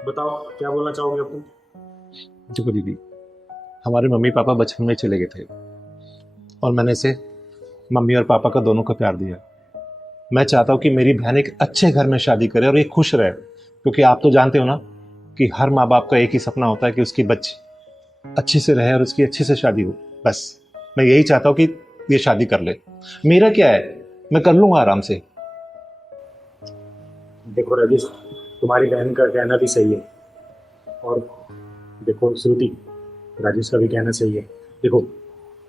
बताओ क्या बोलना चाहोगे अब तुम? देखो दीदी, हमारे मम्मी पापा बचपन में चले गए थे और मैंने इसे मम्मी और पापा का दोनों का प्यार दिया। मैं चाहता हूँ कि मेरी बहन एक अच्छे घर में शादी करे और ये खुश रहे, क्योंकि आप तो जानते हो ना कि हर माँ बाप का एक ही सपना होता है कि उसकी बच्ची अच्छे से रहे और उसकी अच्छे से शादी हो। बस मैं यही चाहता हूँ कि ये शादी कर ले। मेरा क्या है, मैं कर लूंगा आराम से। देखो राजेश, तुम्हारी बहन का कहना भी सही है, और देखो श्रुति, राजेश का भी कहना सही है। देखो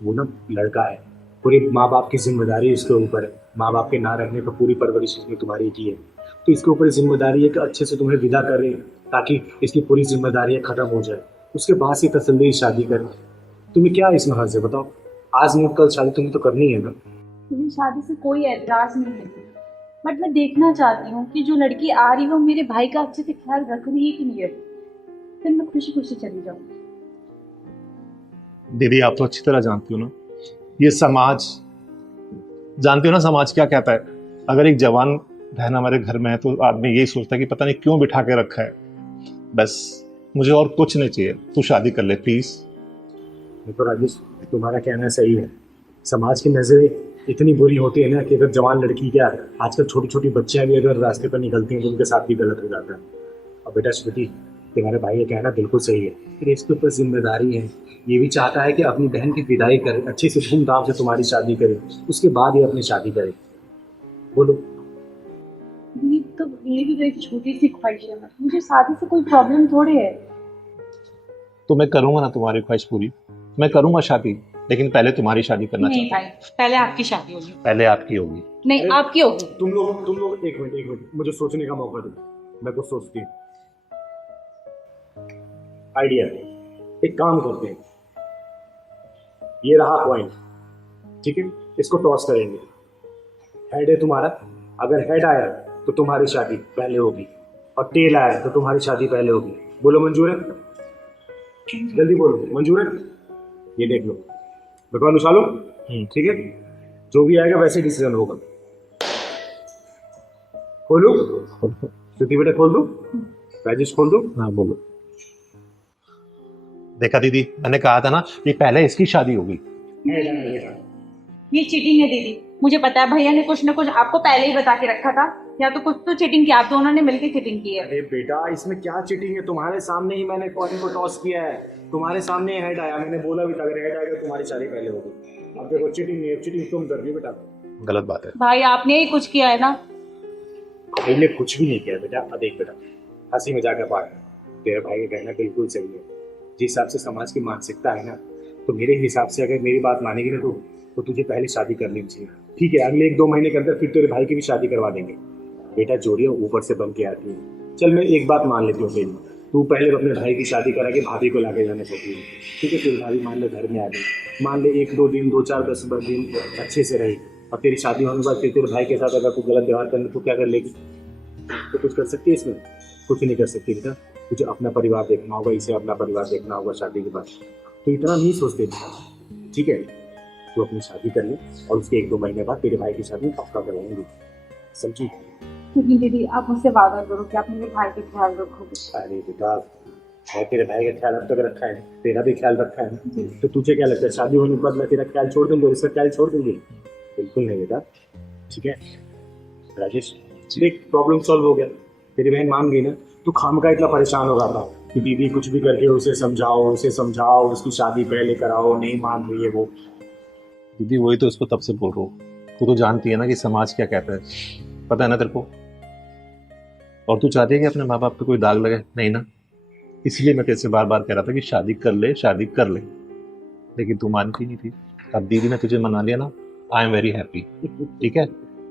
वो ना लड़का है, पूरी माँ बाप की जिम्मेदारी इसके ऊपर है। माँ बाप के ना रहने पर पूरी परवरिश इसने तुम्हारी की है, तो इसके ऊपर जिम्मेदारी है कि अच्छे से तुम्हें विदा करे, ताकि इसकी पूरी जिम्मेदारियाँ खत्म हो जाए, उसके बाद से तसल्ली शादी करें। तुम्हें क्या इसमें हर्ज है बताओ? आज नहीं कल शादी तुम्हें तो करनी है ना। मुझे शादी से कोई एतराज नहीं है, बट मैं देखना चाहती हूँ कि जो लड़की आ रही है वो मेरे भाई का अच्छे से ख्याल रख रही है कि नहीं रख रही, फिर मैं खुशी खुशी चली जाऊँ। दीदी आप तो अच्छी तरह जानती हो ना ये समाज, जानती हो ना समाज क्या कहता है। अगर एक जवान बहन हमारे घर में है तो आदमी यही सोचता है कि पता नहीं क्यों बिठा के रखा है। बस मुझे और कुछ नहीं चाहिए, तू शादी कर ले प्लीज। देखो राजेश, तुम्हारा कहना सही है। समाज की नज़रें इतनी बुरी होती है ना कि अगर जवान लड़की, क्या आजकल छोटी छोटी बच्चियां भी अगर रास्ते पर निकलती हैं तो उनके साथ भी गलत हो जाता है। और बेटा श्रुति, तुम्हारे भाई का कहना बिल्कुल सही है, फिर इसके ऊपर जिम्मेदारी है। ये भी चाहता है कि अपनी बहन की विदाई करे, अच्छे से धूमधाम से तुम्हारी शादी करे, उसके बाद ही अपनी शादी करे। बोलो। ये तो मेरी भी एक छोटी सी ख्वाहिश है, मुझे शादी से कोई प्रॉब्लम थोड़ी है। तो मैं करूंगा ना तुम्हारी ख्वाहिश पूरी, मैं करूंगा शादी, लेकिन पहले तुम्हारी शादी करना नहीं चाहता भाई, पहले आपकी शादी होगी। हूं। पहले आपकी होगी। नहीं, आपकी होगी। तुम लोग एक मिनट मुझे सोचने का मौका दो। मैं कुछ सोचती हूँ। आइडिया, एक काम करते हैं, ये रहा पॉइंट, ठीक है, इसको टॉस करेंगे। हेड है तुम्हारा, अगर हेड आया तो तुम्हारी शादी पहले होगी, और टेल आया तो तुम्हारी शादी पहले होगी। बोलो मंजूर है? जल्दी बोलो, मंजूर है? ये देख लो, भगवान उछालो, ठीक है, जो भी आएगा वैसे डिसीजन होगा। खोलू? श्रुति बेटा खोल दो, राजेश खोल दो। हाँ बोलो। देखा दीदी, मैंने कहा था ना कि पहले इसकी शादी होगी। ये चीटिंग है दीदी, मुझे पता है। भैया ने कुछ ना कुछ आपको पहले ही बता के रखा था, या तो कुछ तो चीटिंग किया, आप दोनों ने मिलकर चीटिंग की है। अरे बेटा, इसमें क्या चीटिंग है? तुम्हारे सामने ही मैंने कॉइन को टॉस किया है, तुम्हारे सामने हेड आया, मैंने बोला भी था अगर हेड आएगा तुम्हारी शादी पहले होगी। अब देखो चीटिंग नहीं है, चीटिंग तुम कर रही हो बेटा। गलत बात है भाई, आपने ही कुछ किया है ना। भाई ने कुछ भी नहीं किया बेटा। अब देख बेटा, हंसी मजाक का पार्ट, तेरे भाई का कहना बिल्कुल सही है। जिस हिसाब से समाज की मानसिकता है ना, तो मेरे हिसाब से अगर मेरी बात मानेगी ना तो तुझे पहले शादी कर लेनी चाहिए। ठीक है, अगले 1-2 महीने के अंदर फिर तेरे भाई की भी शादी करवा देंगे। बेटा जोड़ियाँ ऊपर से बन के आती है। चल मैं एक बात मान लेती हूँ तेरी, तू पहले अपने भाई की शादी करा के भाभी को लाके जाना चाहती है, ठीक है? फिर भाभी मान ले घर में आ गई, मान ले 1-2 दिन, 2-4, 10 दिन अच्छे से रही, और तेरी शादी होने के बाद फिर तेरे भाई के साथ अगर तू गलत व्यवहार करने तो क्या कर लेगी? तो कुछ कर सकती है इसमें? कुछ नहीं कर सकती बेटा। तुझे अपना परिवार देखना होगा, इसे अपना परिवार देखना होगा शादी के बाद। तो इतना नहीं सोचते बेटा, ठीक है? तू अपनी शादी कर ले, और उसके 1-2 महीने बाद तेरे भाई की शादी पक्का करवाऊंगी, समझी? लेकिन दीदी, आप मुझसे वादा करो कि आप मेरे भाई का ख्याल रखोगे। अरे बेटा, मैं तेरे भाई का ख्याल अब तक रखा है, तेरा भी ख्याल रखा है ना, तो तुझे क्या लगता है शादी होने के बाद मैं तेरा ख्याल छोड़ दूंगी और इसका ख्याल छोड़ दूंगी? बिल्कुल नहीं बेटा, ठीक है? राजेश, देख प्रॉब्लम सॉल्व हो गया, तेरी बहन मान गई ना, तू खामखा इतना परेशान हो रहा था कि दीदी कुछ भी करके उसे समझाओ, उसकी शादी पहले कराओ, नहीं मान रही है वो। दीदी वही तो इसको तब से बोल रहा हूँ, तू तो जानती है ना कि समाज क्या कहता है, पता है ना तेरे को। और तू चाहती है कि अपने माँ बाप पे कोई दाग लगे? नहीं ना, इसलिए मैं तेरे से बार बार कह रहा था कि शादी कर ले, लेकिन तू मानती नहीं थी। अब दीदी ने तुझे मना लिया ना, आई एम वेरी हैप्पी, ठीक है?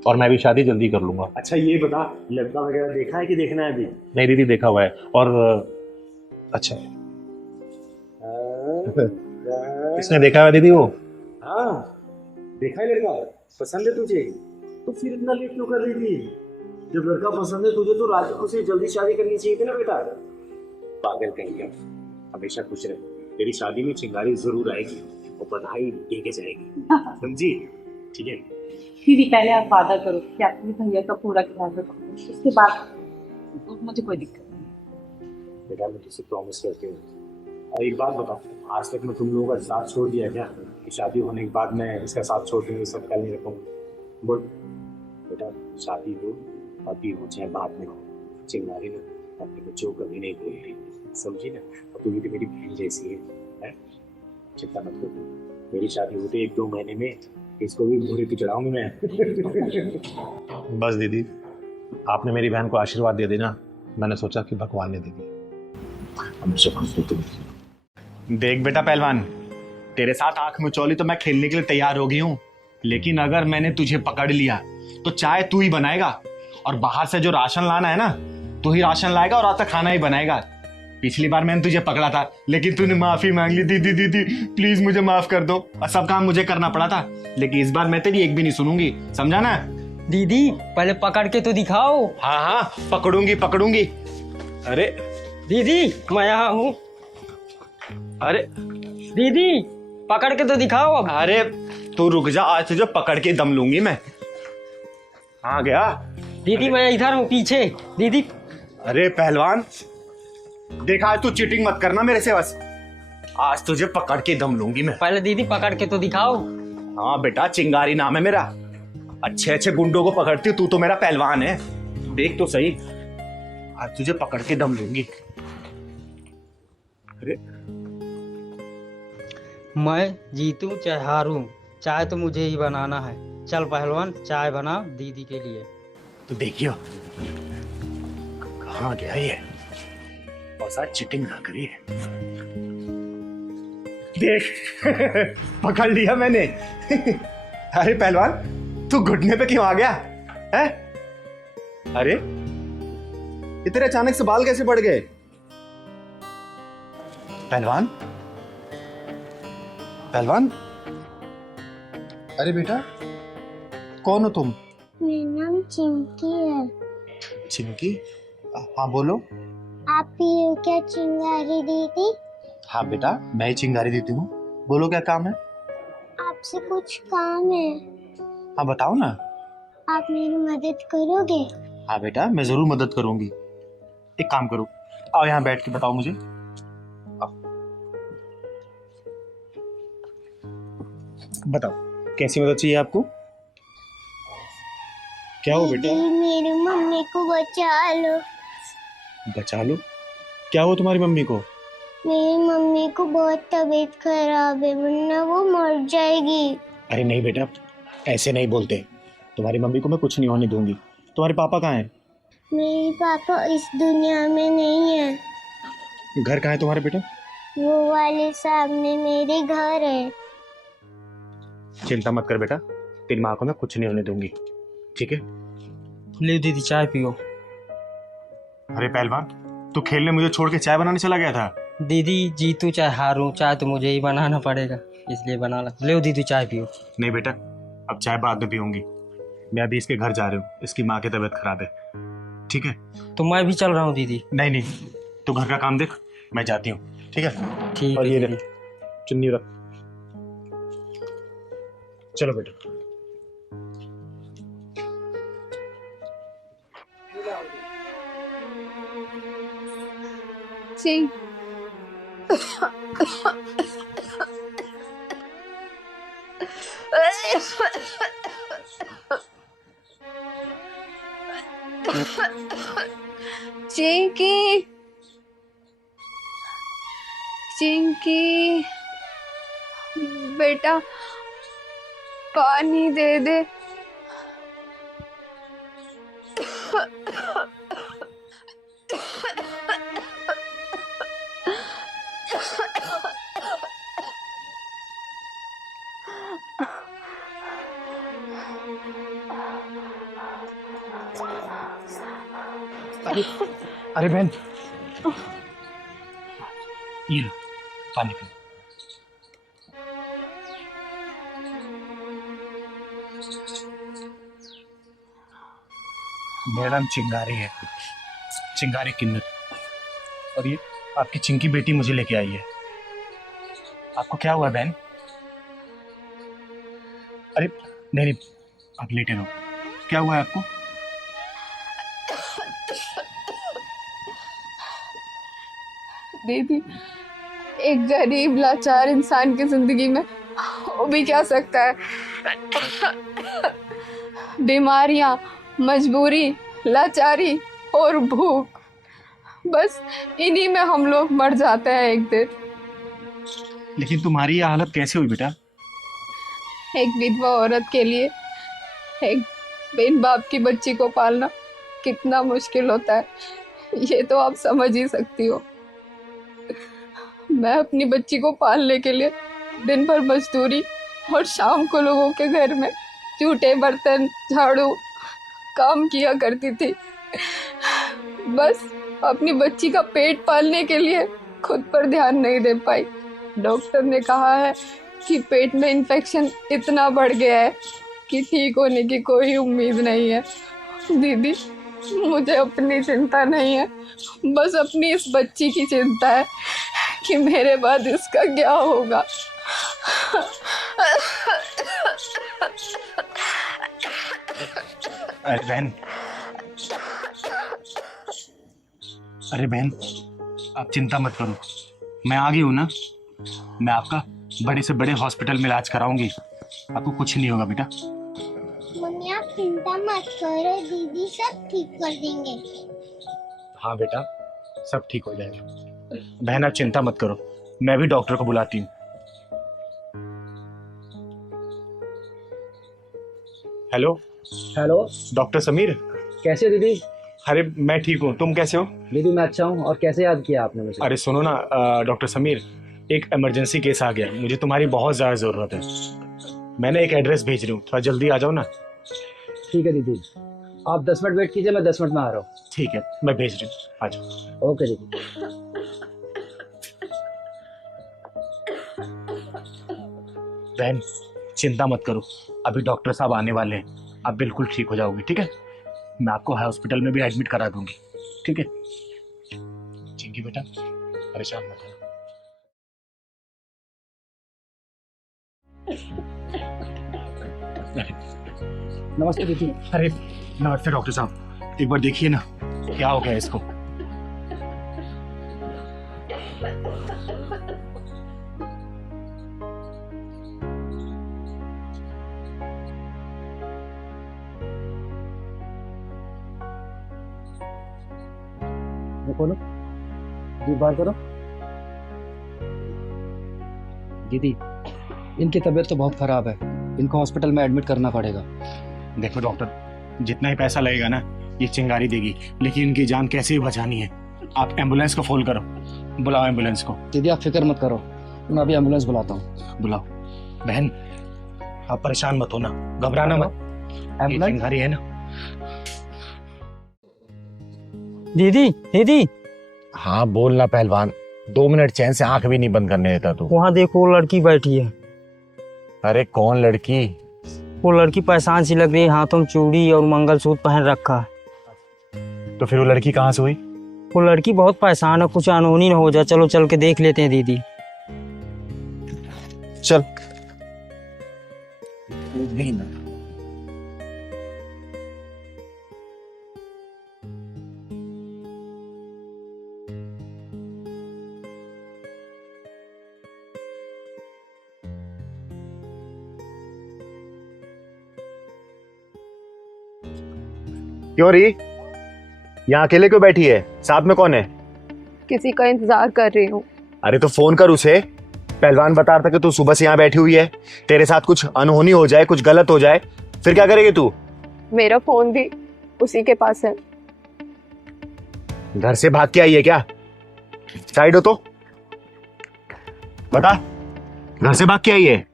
और मैं भी शादी जल्दी कर लूंगा। अच्छा ये बता, लड़का वगैरह देखा है कि देखना है अभी? नहीं दीदी, देखा हुआ है, और अच्छा है। किसने देखा है दीदी? वो हाँ, देखा है लड़का, पसंद है तुझे? तो फिर इतना लेट क्यों कर रही थी? जब लड़का पसंद है तुझे तो राजू को से जल्दी शादी करनी चाहिए थी ना बेटा। पागल कहीं, हमेशा खुश रहे। तेरी शादी में चिंगारी जरूर आएगी और बधाई दे के जाएगी, समझी? ठीक है दीदी, पहले आप वादा करो कि आप अपने भैया का पूरा ख्याल रखोगे, उसके बाद मुझे कोई दिक्कत नहीं। बेटा मैं तुझसे प्रॉमिस करती हूँ। और एक बात बताओ, आज तक मैं तुम लोगों का साथ छोड़ दिया क्या? कि शादी होने के बाद मैं इसका साथ छोड़ दूंगी, सब ख्याल नहीं रखूंगा? बोल, बेटा शादी हो अभी हो चाहे बाद में हो, चिंगारी ना अपने बच्चों को कभी नहीं भूलती, समझी ना। और तू भी तो मेरी बहन जैसी है? चिंता मत करो, मेरी शादी होती 1-2 महीने में इसको भी भूरी तो चढ़ाऊंगी मैं। बस दीदी, आपने मेरी बहन को आशीर्वाद दे देना, मैंने सोचा कि भगवान ने दे दिया। देख बेटा पहलवान, तेरे साथ आंख मिचौली तो मैं खेलने के लिए तैयार हो गई हूँ, लेकिन अगर मैंने तुझे पकड़ लिया तो चाय तू ही बनाएगा, और बाहर से जो राशन लाना है ना, तू ही राशन लाएगा और रात का खाना ही बनाएगा। पिछली बार मैंने तुझे पकड़ा था, लेकिन तूने माफी मांग ली। दीदी दीदी प्लीज मुझे माफ कर दो, और सब काम मुझे करना पड़ा था, लेकिन इस बार मैं तेरी एक भी नहीं सुनूंगी, समझा ना? दीदी पहले पकड़ के तो दिखाओ। हाँ हाँ पकड़ूंगी पकड़ूंगी। अरे दीदी मैं यहाँ हूँ। अरे दीदी पकड़ के तो दिखाओ अब। अरे तू रुक जा, आज तुझे पकड़ के दम लूंगी मैं। हाँ गया दीदी मैं इधर हूँ पीछे। दीदी अरे पहलवान देखा, आज तू चीटिंग मत करना मेरे से, बस आज तुझे पकड़ के दम लूंगी मैं। पहले दीदी पकड़ के तो दिखाओ। हाँ बेटा, चिंगारी नाम है मेरा, अच्छे अच्छे गुंडों को पकड़ती हूँ, तू तो मेरा पहलवान है, देख तो सही, आज तुझे पकड़ के दम लूंगी। अरे मैं जीतूं चाहे हारूं, चाय तो मुझे ही बनाना है। चल पहलवान चाय बना दीदी के लिए। तो देखियो कहाँ गया ये, बस आज चीटिंग ना करी। देख पकड़ लिया मैंने। अरे पहलवान तू घुटने पे क्यों आ गया है? अरे ये तेरे अचानक से बाल कैसे पड़ गए? पहलवान पहलवान, अरे बेटा कौन हो तुम? मेरा नाम चिंकी है। चिंकी? हाँ बोलो। आप ही हो क्या चिंगारी दीदी? हाँ बेटा मैं ही चिंगारी दीदी हूँ, बोलो क्या काम है? आपसे कुछ काम है। हाँ बताओ ना। आप मेरी मदद करोगे? हाँ बेटा मैं जरूर मदद करूंगी। एक काम करो, आओ यहाँ बैठ के बताओ मुझे। बताओ कैसी मदद चाहिए आपको? क्या हो बेटा? मेरी मम्मी को बचा लो। बचा लो? क्या हो तुम्हारी मम्मी को? मेरी मम्मी को बहुत तबीयत खराब है, वरना वो मर जाएगी। अरे नहीं बेटा ऐसे नहीं बोलते, तुम्हारी मम्मी को मैं कुछ नहीं होने दूंगी। तुम्हारे पापा कहाँ हैं? मेरे पापा इस दुनिया में नहीं है। घर कहाँ है तुम्हारे बेटा? वो वाले सामने मेरे घर है। चिंता मत कर बेटा, तेरी माँ को मैं कुछ नहीं होने दूंगी, ठीक है? ले दीदी चाय पियो। अरे पहलवान तू खेलने मुझे छोड़ के चाय बनाने चला गया था? दीदी जीतू चाहे हारूं, चाय तो मुझे ही बनाना पड़ेगा, इसलिए बना ला। ले दीदी चाय पियो। नहीं बेटा अब चाय बाद में पीऊंगी, मैं अभी इसके घर जा रही हूँ, इसकी माँ की तबीयत खराब है, ठीक है? तो मैं भी चल रहा हूँ दीदी। नहीं नहीं तू घर का काम देख, मैं जाती हूँ, ठीक है? ठीक और है ये दीदी। चुन्नी रख। चलो बेटा। जी चिंकी चिंकी बेटा पानी दे दे। अरे बहन ये लो पानी पी। मेरा नाम चिंगारी है, चिंगारी किन्नर, और ये आपकी चिंकी बेटी मुझे लेके आई है। आपको क्या हुआ बहन? अरे नहीं नहीं आप लेटे रहो, क्या हुआ है आपको? दीदी एक गरीब लाचार इंसान की जिंदगी में वो भी क्या सकता है। बीमारियां, मजबूरी, लाचारी और भूख, बस इन्हीं में हम लोग मर जाते हैं एक दिन। लेकिन तुम्हारी ये हालत कैसे हुई बेटा? एक विधवा औरत के लिए एक बिन बाप की बच्ची को पालना कितना मुश्किल होता है, ये तो आप समझ ही सकती हो। मैं अपनी बच्ची को पालने के लिए दिन भर मजदूरी और शाम को लोगों के घर में जूठे बर्तन, झाड़ू काम किया करती थी, बस अपनी बच्ची का पेट पालने के लिए खुद पर ध्यान नहीं दे पाई। डॉक्टर ने कहा है कि पेट में इन्फेक्शन इतना बढ़ गया है कि ठीक होने की कोई उम्मीद नहीं है। दीदी, मुझे अपनी चिंता नहीं है, बस अपनी इस बच्ची की चिंता है कि मेरे बाद इसका क्या होगा। अरे बहन, अरे बहन, आप चिंता मत करो, मैं आ गई हूँ ना। मैं आपका बड़े से बड़े हॉस्पिटल में इलाज कराऊंगी, आपको कुछ नहीं होगा बेटा। मम्मी आप चिंता मत करो, दीदी सब ठीक कर देंगे। हाँ बेटा, सब ठीक हो जाएगा। बहन आप चिंता मत करो, मैं भी डॉक्टर को बुलाती हूँ। हेलो हेलो डॉक्टर समीर, कैसे हो दीदी? अरे मैं ठीक हूँ, तुम कैसे हो? दीदी मैं अच्छा हूँ। और कैसे याद किया आपने मुझे? अरे सुनो ना डॉक्टर समीर, एक इमरजेंसी केस आ गया, मुझे तुम्हारी बहुत ज़्यादा ज़रूरत है। मैंने एक एड्रेस भेज रही हूँ, थोड़ा जल्दी आ जाओ ना। ठीक है दीदी, आप 10 मिनट वेट कीजिए, मैं 10 मिनट में आ रहा हूँ। ठीक है, मैं भेज रही हूँ, आ जाओ। ओके दीदी। बहन चिंता मत करो, अभी डॉक्टर साहब आने वाले हैं, आप बिल्कुल ठीक हो जाओगे। ठीक है, मैं आपको हॉस्पिटल में भी एडमिट करा दूंगी। ठीक है चिंकी बेटा, परेशान मत हो। नमस्ते दीदी। अरे नमस्ते डॉक्टर साहब, एक बार देखिए ना क्या हो गया इसको। खोलो जी, बात करो। दीदी इनकी तबीयत तो बहुत खराब है, इनको हॉस्पिटल में एडमिट करना पड़ेगा। देखो डॉक्टर, जितना ही पैसा लगेगा ना ये चिंगारी देगी, लेकिन इनकी जान कैसे भी बचानी है। आप एम्बुलेंस को फोन करो, बुलाओ एम्बुलेंस को। दीदी आप फिक्र मत करो, मैं अभी एम्बुलेंस बुलाता हूँ। बुलाओ। बहन आप परेशान मत होना, घबराना मत, ये चिंगारी है ना। दीदी दीदी। हाँ बोल ना पहलवान, 2 मिनट चैन से आंख भी नहीं बंद करने देता तू। वहाँ देखो लड़की बैठी है। अरे कौन लड़की? वो लड़की परेशान सी लग रही है, हाथों में चूड़ी और मंगलसूत्र पहन रखा है। तो फिर वो लड़की कहाँ से हुई? वो लड़की बहुत परेशान है, कुछ अनहोनी न हो जाए। चलो चल के देख लेते हैं दीदी। चल। क्यों रही? यहाँ अकेले क्यों बैठी है? साथ में कौन है? किसी का इंतजार कर रही हूँ। अरे तो फोन कर उसे। पहलवान बता रहा था कि तू सुबह से यहाँ बैठी हुई है, तेरे साथ कुछ अनहोनी हो जाए, कुछ गलत हो जाए, फिर क्या करेगी तू? मेरा फोन भी उसी के पास है। घर से भाग के आई है क्या? साइड हो तो बता, घर से भाग के आई है?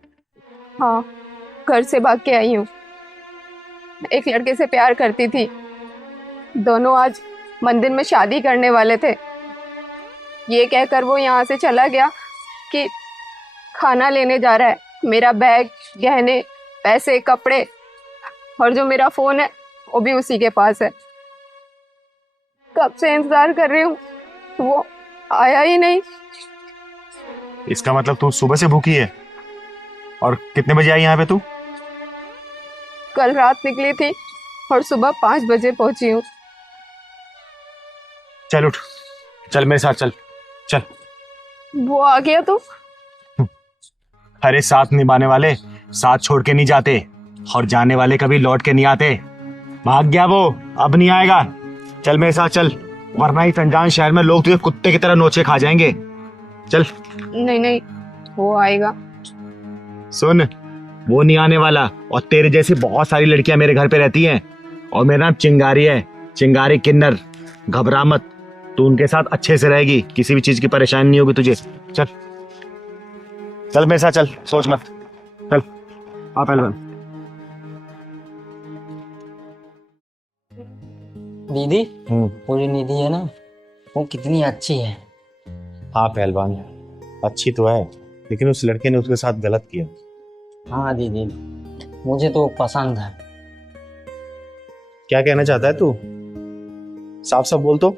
हाँ, घर से भाग के आई हूँ। एक लड़के से प्यार करती थी, दोनों आज मंदिर में शादी करने वाले थे। ये कहकर वो यहाँ से चला गया कि खाना लेने जा रहा है। मेरा बैग, गहने, पैसे, कपड़े और जो मेरा फोन है वो भी उसी के पास है। कब से इंतजार कर रही हूँ, वो आया ही नहीं। इसका मतलब तू सुबह से भूखी है? और कितने बजे आई यहाँ पे तू? कल रात निकली थी और सुबह 5 बजे पहुंची हूँ। चल उठ, चल मेरे साथ चल चल। वो आ गया तो? अरे साथ निभाने वाले साथ छोड़ के नहीं जाते, और जाने वाले कभी लौट के नहीं आते। भाग गया वो, अब नहीं आएगा। चल मेरे साथ चल, वरना इस अनजान शहर में लोग तुझे कुत्ते की तरह नोचे खा जाएंगे। चल। नहीं नहीं, वो आएगा। सुन, वो नहीं आने वाला। और तेरे जैसी बहुत सारी लड़कियां मेरे घर पे रहती हैं, और मेरा नाम चिंगारी है, चिंगारी किन्नर। घबरा मत, तू उनके साथ अच्छे से रहेगी, किसी भी चीज की परेशानी नहीं होगी तुझे। चल चल मेरे साथ चल, सोच मत। चल आ पहलवान। दीदी, वो जो निधि है ना, वो कितनी अच्छी है। हाँ पहलवान, अच्छी तो है, लेकिन उस लड़के ने उसके साथ गलत किया। हाँ दीदी, मुझे तो पसंद है। क्या कहना चाहता है तू? साफ साफ बोल तो।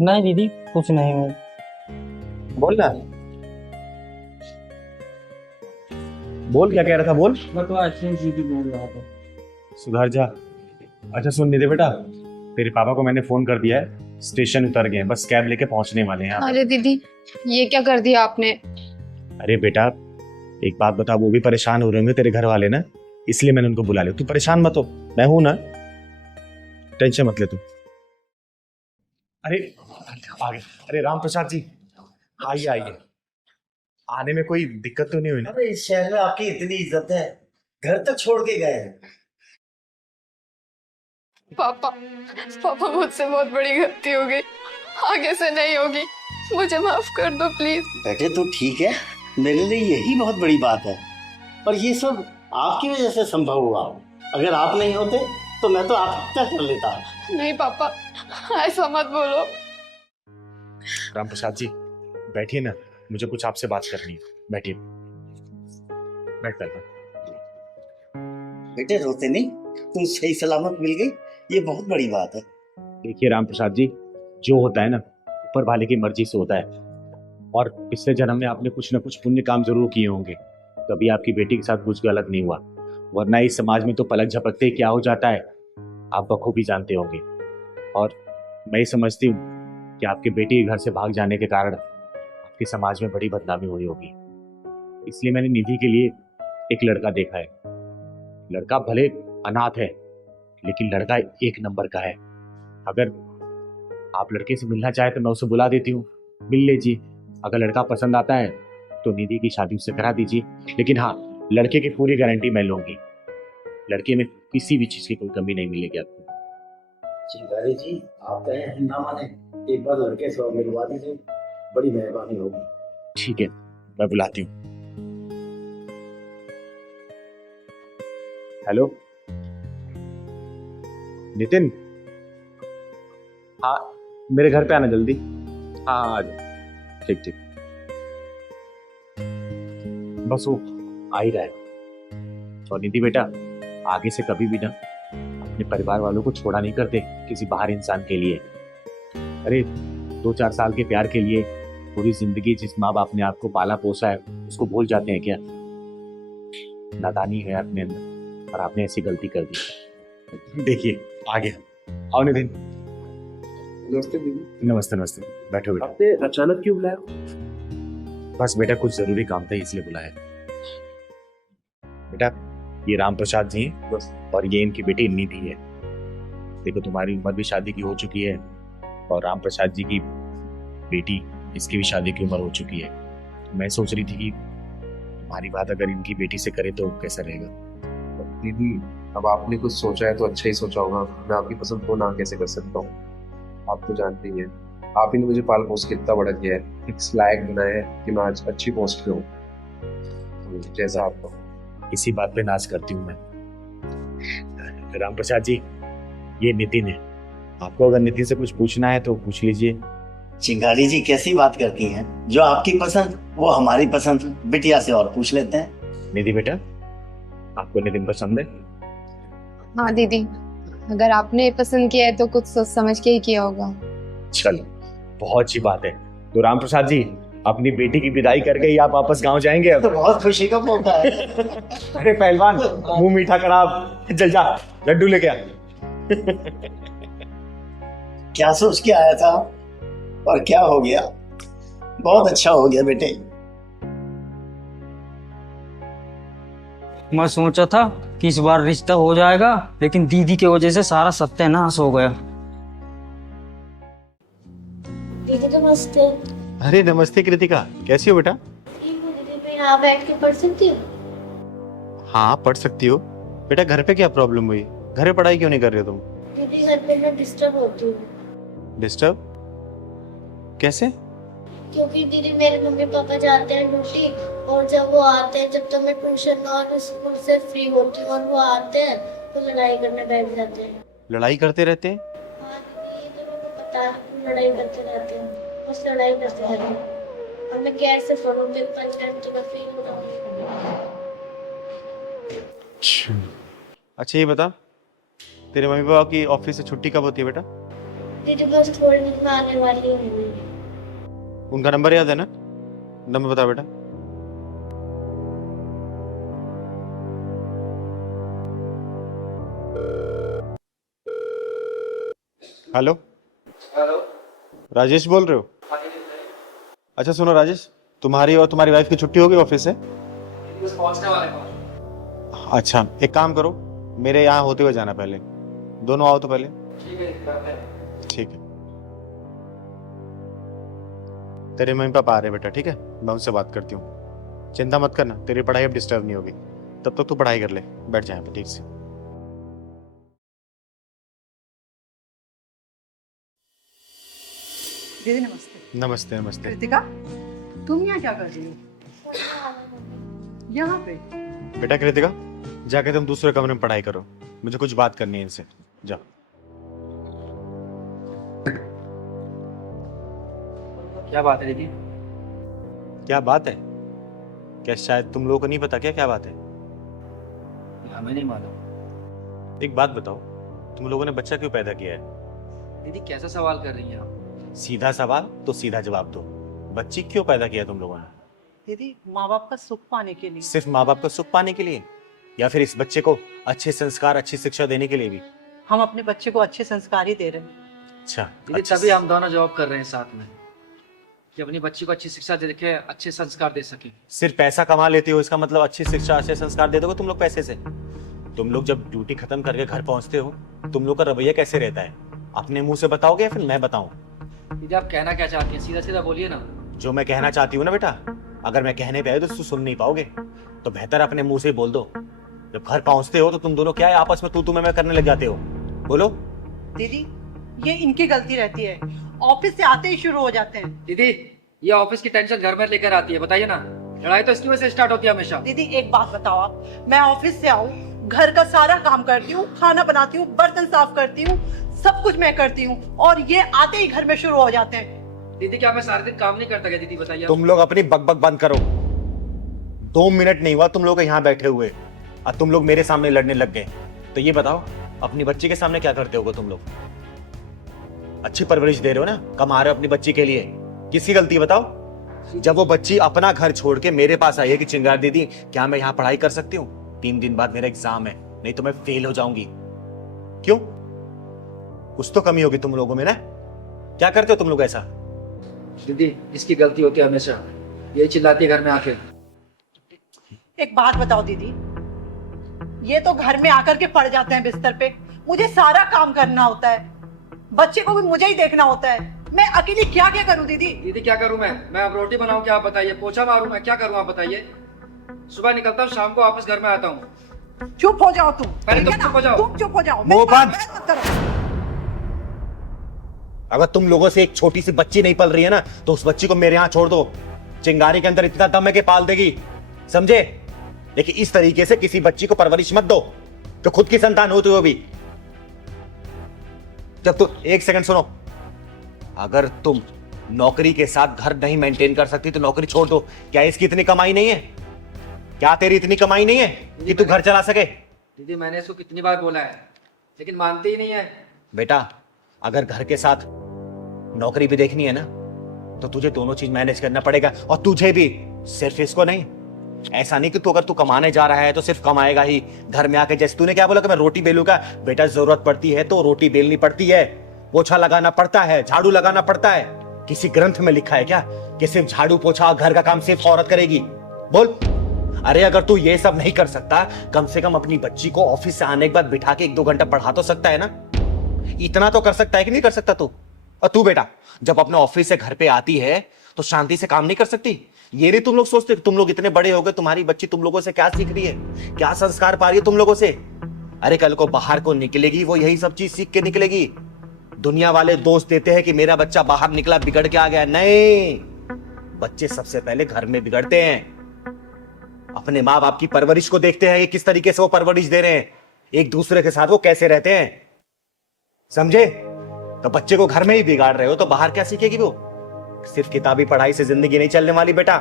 नहीं दीदी, कुछ नहीं। बोल ना, बोल क्या कह रहा था, बोल। मैं तो अच्छी दीदी बोल रहा था। सुधर जा। अच्छा सुन निधि बेटा, तेरे पापा को मैंने फोन कर दिया है, स्टेशन उतर गए हैं, बस कैब लेके पहुंचने वाले हैं। अरे दीदी, ये क्या कर दिया आपने? अरे बेटा एक बात बता, वो भी परेशान हो रहे होंगे तेरे घर वाले ना, इसलिए मैंने उनको बुला लिया। तू परेशान मत हो, मैं हूं ना, टेंशन मत ले तू। अरे आगे, अरे राम प्रसाद जी, आइए आइए। आने में कोई दिक्कत तो नहीं हुई ना? अरे इस शहर में आपकी इतनी इज्जत है, घर तक छोड़ के गए हैं। पापा, पापा मुझसे बहुत बड़ी गलती हो गई, आगे से नहीं होगी, मुझे माफ कर दो प्लीज। बेटे तो ठीक है, मेरे लिए यही बहुत बड़ी बात है, और ये सब आपकी वजह से संभव हुआ। अगर आप नहीं होते तो मैं तो आत्महत्या कर लेता। नहीं पापा, ऐसा मत बोलो। राम प्रसाद जी बैठिए ना, मुझे कुछ आपसे बात करनी है, बैठिए। बैठ कर। बेटे रोते नहीं, तुम सही सलामत मिल गई, ये बहुत बड़ी बात है। देखिए राम प्रसाद जी, जो होता है ना ऊपर वाले की मर्जी से होता है, और पिछले जन्म में आपने कुछ ना कुछ पुण्य काम जरूर किए होंगे, तभी आपकी बेटी के साथ कुछ गलत नहीं हुआ, वरना इस समाज में तो पलक झपकते ही क्या हो जाता है आप बखूबी जानते होंगे। और मैं समझती हूँ कि आपके बेटी घर से भाग जाने के कारण आपके समाज में बड़ी बदनामी हुई होगी, इसलिए मैंने निधि के लिए एक लड़का देखा है। लड़का भले अनाथ है, लेकिन लड़का एक नंबर का है। अगर आप लड़के से मिलना चाहे तो मैं उसे बुला देती हूँ, मिल लीजिए। अगर लड़का पसंद आता है तो निधि की शादी उससे करा दीजिए, लेकिन हाँ लड़के की पूरी गारंटी मैं लूंगी, लड़के में किसी भी चीज की कोई कमी नहीं मिलेगी आपको। चिंगारी जी आप कहें ना माने, एक बार लड़के से मिलवा दीजिए, बड़ी मेहरबानी होगी। ठीक है, मैं बुलाती हूँ। हेलो नितिन, हाँ मेरे घर पे आना जल्दी। हाँ आ जाओ, ठीक ठीक, बस वो आ ही रहा है। और निधि बेटा, आगे से कभी भी ना अपने परिवार वालों को छोड़ा नहीं करते किसी बाहर इंसान के लिए। अरे 2-4 साल के प्यार के लिए पूरी जिंदगी जिस माँ बाप ने आपको पाला पोसा है उसको भूल जाते हैं क्या? नादानी है अपने अंदर और आपने ऐसी गलती कर दी। देखिए आ गया, आओ नितिन। नमस्ते दीदी। नमस्ते नमस्ते, बैठो बेटा। आपने अचानक क्यों बुलाया? बस बेटा कुछ जरूरी काम था इसलिए बुलाया। बेटा ये राम प्रसाद जी हैं और ये इनकी बेटी निधि है। देखो तुम्हारी उम्र भी शादी की हो चुकी है और राम प्रसाद जी की बेटी, इसकी भी शादी की उम्र हो चुकी है। मैं सोच रही थी कि तुम्हारी बात अगर इनकी बेटी से करे तो कैसा रहेगा। दीदी अब आपने कुछ सोचा है तो अच्छा ही सोचा होगा, मैं आपकी पसंद को ना कैसे कर सकता हूँ। आप तो जानते ही हैं, आप ही ने मुझे पाल पोस के इतना बड़ा किया है, इस लायक बनाया है कि मैं आज अच्छी पोस्ट पे हूँ। तो जैसा आपको, इसी बात पे नाज करती हूँ मैं। राम प्रसाद जी ये नितिन है, आपको अगर नितिन से कुछ पूछना है तो पूछ लीजिए। चिंगारी जी कैसी बात करती हैं, जो आपकी पसंद वो हमारी पसंद, बिटिया से और पूछ लेते हैं। निधि बेटा आपको नितिन पसंद है? हाँ दीदी, अगर आपने पसंद किया है तो कुछ सोच समझ के ही किया होगा। चलो बहुत अच्छी बात है। तो राम प्रसाद जी अपनी बेटी की विदाई करके ही आप वापस गांव जाएंगे अब? तो बहुत खुशी का मौका है। अरे पहलवान मुंह मीठा करा, चल जा लड्डू लेके आ। क्या सोच के आया था और क्या हो गया? बहुत अच्छा हो गया बेटे। मैं सोचा था कि इस बार रिश्ता हो जाएगा, लेकिन दीदी की वजह से सारा सत्यानाश हो गया। दीदी नमस्ते। अरे नमस्ते कृतिका, कैसी हो बेटा? ठीक हूँ दीदी, मैं यहाँ बैठ के पढ़ सकती हूँ? हाँ पढ़ सकती हो बेटा। घर पे क्या प्रॉब्लम हुई? घर पे पढ़ाई क्यों नहीं कर रहे हो तुम? दीदी घर पे मैं डिस्टर्ब होती हूँ। डिस्टर्ब कैसे? क्योंकि दीदी मेरे मम्मी पापा जाते हैं ड्यूटी, और जब वो आते हैं, जब तक मैं ट्यूशन और स्कूल से फ्री होती हूँ और वो आते हैं तो लड़ाई करने बैठ जाते हैं। लड़ाई करते रहते हैं? हाँ दीदी, ये तो मेरे को पता है, लड़ाई करते रहते हैं, बस लड़ाई करते रहते हैं। और मैं कैसे पढ़ूँ, फिर 5 घंटे में फ्री हो जाऊँगी। अच्छा ये बता, तेरे मम्मी पापा की ऑफिस से छुट्टी कब होती है बेटा? दीदी बस थोड़ी देर में आने वाली हूँ। उनका नंबर याद है ना? नंबर बता बेटा। हेलो हेलो, राजेश बोल रहे हो? अच्छा सुनो राजेश, तुम्हारी और तुम्हारी वाइफ की छुट्टी हो गई ऑफिस से? बस पहुंचने वाले हैं। अच्छा एक काम करो, मेरे यहाँ होते हुए जाना पहले। दोनों आओ तो पहले। ठीक है, करते हैं। ठीक है। तेरे मम्मी पापा आ रहे बेटा, ठीक है? मैं उनसे बात करती हूँ, चिंता मत करना, तेरी पढ़ाई अब डिस्टर्ब नहीं होगी। तब तक तू पढ़ाई कर ले, बैठ जाए पे ठीक से। दीदी नमस्ते। नमस्ते नमस्ते। कृतिका, तुम यहाँ क्या कर रही हो? यहाँ पे? बेटा कृतिका, जाके तुम दूसरे कमरे में पढ़ाई करो, मुझे कुछ बात करनी है इनसे। जाओ। क्या बात है दीदी? क्या बात है? क्या शायद तुम लोगों को नहीं पता क्या क्या बात है? हमें नहीं मालूम। एक बात बताओ, तुम लोगों ने बच्चा क्यों पैदा किया है? दीदी कैसा सवाल कर रही हैं आप? सीधा सवाल तो सीधा जवाब दो, बच्ची क्यों पैदा किया तुम लोगों ने? दीदी माँ बाप का सुख पाने के लिए। सिर्फ माँ बाप का सुख पाने के लिए, या फिर इस बच्चे को अच्छे संस्कार अच्छी शिक्षा देने के लिए भी? हम अपने बच्चे को अच्छे संस्कार ही दे रहे हैं। अच्छा दीदी तभी हम दोनों जॉब कर रहे हैं साथ में, कि अपनी बच्ची को अच्छी शिक्षा दे के अच्छे संस्कार दे सके। सिर्फ पैसा कमा लेते हो इसका मतलब अच्छी शिक्षा अच्छे संस्कार दे दोगे तुम लोग पैसे से? तुम लोग जब ड्यूटी खत्म करके घर पहुंचते हो, तुम लोग का रवैया कैसे रहता है? अपने मुंह से बताओगे या फिर मैं बताऊं? दीदी आप कहना क्या चाहती हैं, सीधा सीधा बोलिए ना। जो मैं कहना चाहती हूँ ना बेटा, अगर मैं कहने पे आए तो सुन नहीं पाओगे, तो बेहतर अपने मुंह से बोल दो। जब घर पहुंचते हो तो तुम दोनों क्या है आपस में तू मैं करने लग जाते हो? बोलो। दीदी ये इनकी गलती रहती है, ऑफिस से आते ही शुरू हो जाते हैं। दीदी ये ऑफिस की टेंशन घर में लेकर आती है, बताइए ना, लड़ाई तो इसकी वजह से स्टार्ट होती है हमेशा। दीदी एक बात बताओ आप, मैं ऑफिस से आऊँ, घर का सारा काम करती हूँ, खाना बनाती हूँ, बर्तन साफ करती हूँ, सब कुछ मैं करती हूँ, और ये आते ही घर में शुरू हो जाते हैं। दीदी क्या मैं सारे दिन काम नहीं करता क्या दीदी, बताइए। तुम लोग अपनी बकबक बंद करो। 2 मिनट नहीं हुआ तुम लोग यहाँ बैठे हुए और तुम लोग मेरे सामने लड़ने लग गए। तो ये बताओ अपनी बच्ची के सामने क्या करते होगे तुम लोग? अच्छी परवरिश दे रहे हो ना, कमा रहे हो अपनी बच्ची के लिए, किसकी गलती बताओ? जब वो बच्ची अपना घर छोड़ के मेरे पास आई है कि चिंगार दीदी क्या मैं यहाँ पढ़ाई कर सकती हूँ? 3 दिन बाद मेरा एग्जाम है, नहीं तो मैं फेल हो जाऊंगी। क्यों? कुछ तो कमी होगी तुम लोगों में ना? क्या करते हो तुम लोग ऐसा? दीदी इसकी गलती होती है हमेशा, यही चिल्लाती है घर में आके। एक बात बताओ दीदी, ये तो घर में आकर के पड़ जाते हैं बिस्तर पे, मुझे सारा काम करना होता है, बच्चे को भी मुझे ही देखना होता है, मैं अकेली क्या क्या करूं दीदी? दीदी क्या करूं मैं अब रोटी बनाऊं क्या आप बताइए, पोछा मारूं मैं, क्या करूं आप बताइए? सुबह निकलता हूं, शाम को वापस घर में आता हूं। चुप हो जाओ तुम, पहले तुम चुप हो जाओ। तुम चुप हो जाओ। मुंह बंद। अगर तुम लोगों से एक छोटी सी बच्ची नहीं पल रही है ना, तो उस बच्ची को मेरे यहाँ छोड़ दो। चिंगारी के अंदर इतना दम है कि पाल देगी, समझे? लेकिन इस तरीके से किसी बच्ची को परवरिश मत दो तो खुद की संतान होते हुए भी। जब तुम 1 सेकंड सुनो, अगर तुम नौकरी के साथ घर नहीं मेंटेन कर सकती तो नौकरी छोड़ दो। क्या इसकी इतनी कमाई नहीं है? क्या तेरी इतनी कमाई नहीं है कि तू घर चला सके? दीदी मैंने इसको कितनी बार बोला है, लेकिन मानती ही नहीं है। बेटा अगर घर के साथ नौकरी भी देखनी है ना, तो तुझे दोनों चीज मैनेज करना पड़ेगा, और तुझे भी, सिर्फ इसको नहीं। ऐसा नहीं कि तू अगर तू कमाने जा रहा है तो सिर्फ कमाएगा ही, घर में आके जैसे तूने क्या बोला कि मैं रोटी बेलूंगा। बेटा जरूरत पड़ती है तो रोटी बेलनी पड़ती है, पोछा लगाना पड़ता है, झाड़ू लगाना पड़ता है। किसी ग्रंथ में लिखा है क्या कि सिर्फ झाड़ू पोछा घर का काम सिर्फ औरत करेगी? बोल। अरे अगर तू ये सब नहीं कर सकता, कम से कम अपनी बच्ची को ऑफिस से आने के बाद बिठा के 1-2 घंटा पढ़ा तो सकता है ना। इतना तो कर सकता है कि नहीं कर सकता तू? और तू बेटा जब अपने ऑफिस से घर पे आती है तो शांति से काम नहीं कर सकती? ये नहीं तुम लोग सोचते? तुम लोग इतने बड़े हो गए, तुम्हारी बच्ची तुम लोगों से क्या सीख रही है, क्या संस्कार पा रही है तुम लोगों से? अरे कल को बाहर को निकलेगी वो यही सब चीज सीख के निकलेगी। दुनिया वाले दोस्त देते हैं कि मेरा बच्चा बाहर निकला बिगड़ के आ गया, नहीं, बच्चे सबसे पहले घर में बिगड़ते हैं। अपने माँ बाप की परवरिश को देखते हैं, ये किस तरीके से वो परवरिश दे रहे हैं, एक दूसरे के साथ वो कैसे रहते हैं, समझे? तो बच्चे को घर में ही बिगाड़ रहे हो तो बाहर क्या सीखेगी वो? सिर्फ किताबी पढ़ाई से जिंदगी नहीं चलने वाली बेटा।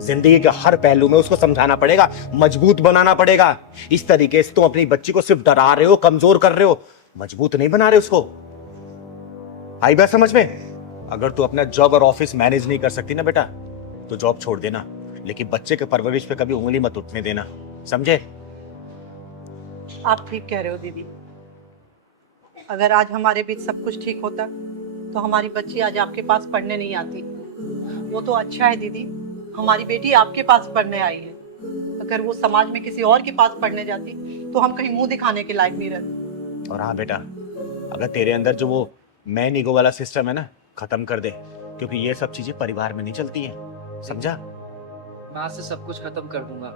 जिंदगी के हर पहलू में उसको समझाना पड़ेगा, मजबूत बनाना पड़ेगा। इस तरीके से तुम अपनी बच्ची को सिर्फ डरा रहे हो, कमजोर कर रहे हो, मजबूत नहीं बना रहे उसको। आई बात समझ में? अगर तू अपना जॉब और ऑफिस मैनेज नहीं कर सकती ना बेटा तो जॉब छोड़ देना, लेकिन बच्चे के परवरिश पे कभी उंगली मत उठने देना, समझे? आप ठीक कह रहे हो दीदी। अगर आज हमारे बीच सब कुछ ठीक होता तो हमारी बच्ची आज आपके पास पढ़ने नहीं आती। वो तो अच्छा है दीदी, हमारी बेटी आपके पास पढ़ने आई है। अगर वो समाज में किसी और के पास पढ़ने जाती तो हम कहीं मुंह दिखाने के लायक नहीं रहते। और हाँ बेटा, अगर तेरे अंदर जो वो मैन ईगो वाला सिस्टम है ना, खत्म कर दे, क्योंकि ये सब चीजें परिवार में नहीं चलती हैं, समझा? मैं आज से सब कुछ खत्म कर दूंगा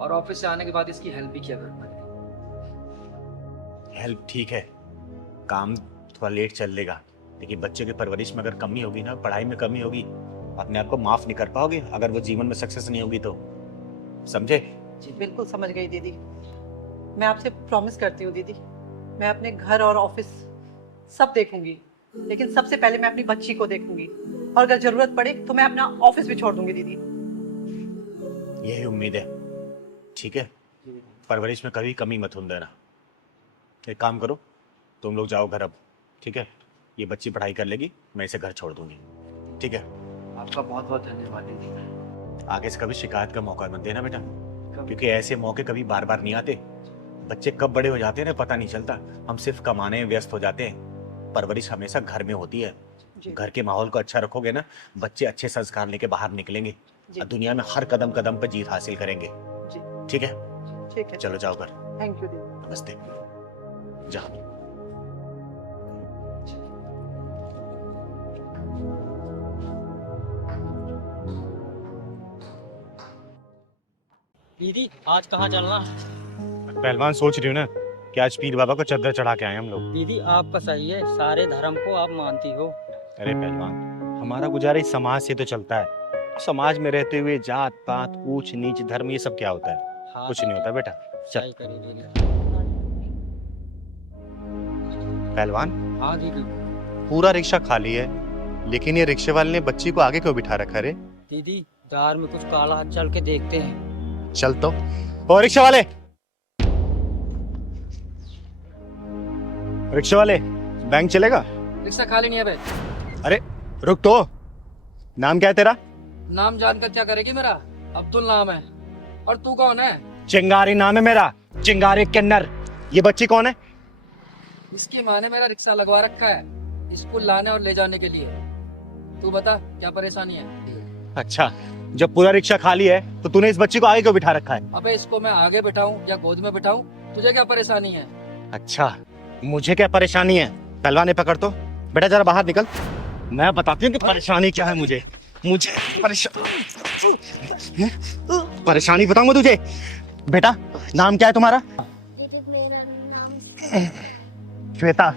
और ऑफिस से आने के बाद इसकी हेल्प भी किया करूंगा। हेल्प ठीक है, काम थोड़ा लेट चल लेगा, लेकिन बच्चे की परवरिश में अगर कमी होगी ना, पढ़ाई में कमी होगी, अपने आप को माफ नहीं कर पाओगे अगर वो जीवन में सक्सेस नहीं होगी तो, समझे? जी बिल्कुल समझ गई दीदी। मैं आपसे प्रॉमिस करती हूँ दीदी, मैं अपने घर और ऑफिस सब देखूंगी, लेकिन सबसे पहले मैं अपनी बच्ची को देखूंगी, और अगर जरूरत पड़े तो मैं अपना ऑफिस भी छोड़ दूंगी दीदी। यही उम्मीद है, ठीक है? परवरिश में कभी कमी मत होने देना। एक काम करो, तुम लोग जाओ घर अब, ठीक है? ये बच्ची पढ़ाई कर लेगी, मैं इसे घर छोड़ दूंगी, ठीक है? आपका बहुत बहुत धन्यवाद दीदी। आगे से कभी शिकायत का मौका मत देना बेटा, क्योंकि ऐसे मौके कभी बार बार नहीं आते। बच्चे कब बड़े हो जाते हैं ना पता नहीं चलता, हम सिर्फ कमाने में व्यस्त हो जाते हैं। परवरिश हमेशा घर में होती है। घर के माहौल को अच्छा रखोगे ना, बच्चे अच्छे संस्कार लेके बाहर निकलेंगे और दुनिया में हर कदम कदम पर जीत हासिल करेंगे, ठीक है? ठीक है, चलो जाओ घर। थैंक यू दीदी। नमस्ते। जाओ। दीदी आज कहाँ चलना? पहलवान सोच रही हूँ ना कि आज पीर बाबा को चद्दर चढ़ा के आए हम लोग। दीदी आपका सही है, सारे धर्म को आप मानती हो। अरे पहलवान, हमारा गुजारा इस समाज से तो चलता है। समाज में रहते हुए जात पात ऊंच नीच धर्म ये सब क्या होता है? हाँ, कुछ नहीं होता बेटा, चल। सही करिए। पहलवान, हाँ दीदी। पूरा रिक्शा खाली है, लेकिन ये रिक्शे वाले ने बच्ची को आगे क्यों बिठा रखा है रे? दीदी कार में कुछ काला हाथ चल के देखते हैं। चल तो। ओ रिक्शा वाले, रिक्शा वाले, बैंक चलेगा? रिक्शा खाली नहीं है बे। अरे रुक तो, नाम क्या है तेरा? नाम जानकर क्या करेगी मेरा? अब्दुल नाम है। और तू कौन है? चिंगारी नाम है मेरा, चिंगारी किन्नर। ये बच्ची कौन है? इसकी माँ ने मेरा रिक्शा लगवा रखा है स्कूल लाने और ले जाने के लिए। तू बता क्या परेशानी है? अच्छा, जब पूरा रिक्शा खाली है तो तूने इस बच्ची को आगे क्यों बिठा रखा है? अबे इसको मैं आगे बिठाऊं या गोद में बिठाऊं, तुझे क्या परेशानी है? अच्छा, मुझे क्या परेशानी है? पहलवान पकड़ तो, बेटा जरा बाहर निकल, मैं बताती हूँ कि परेशानी क्या है। मुझे परेशानी बताऊंगा तुझे। बेटा नाम क्या है तुम्हारा? श्वेता।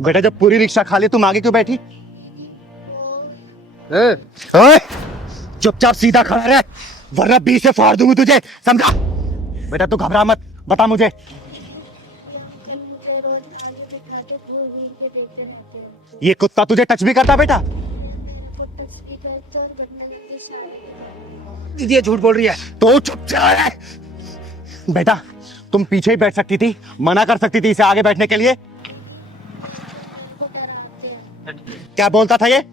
बेटा जब पूरी रिक्शा खाली तुम आगे क्यों बैठी? ओए, चुपचाप सीधा खड़ा रह, वरना 20 से फाड़ दूंगी तुझे, समझा? बेटा तू घबरा मत, बता मुझे। ये कुत्ता तुझे टच भी करता बेटा? दीदी ये झूठ बोल रही है। तो चुपचाप रह। बेटा तुम पीछे ही बैठ सकती थी, मना कर सकती थी इसे आगे बैठने के लिए। क्या बोलता था ये?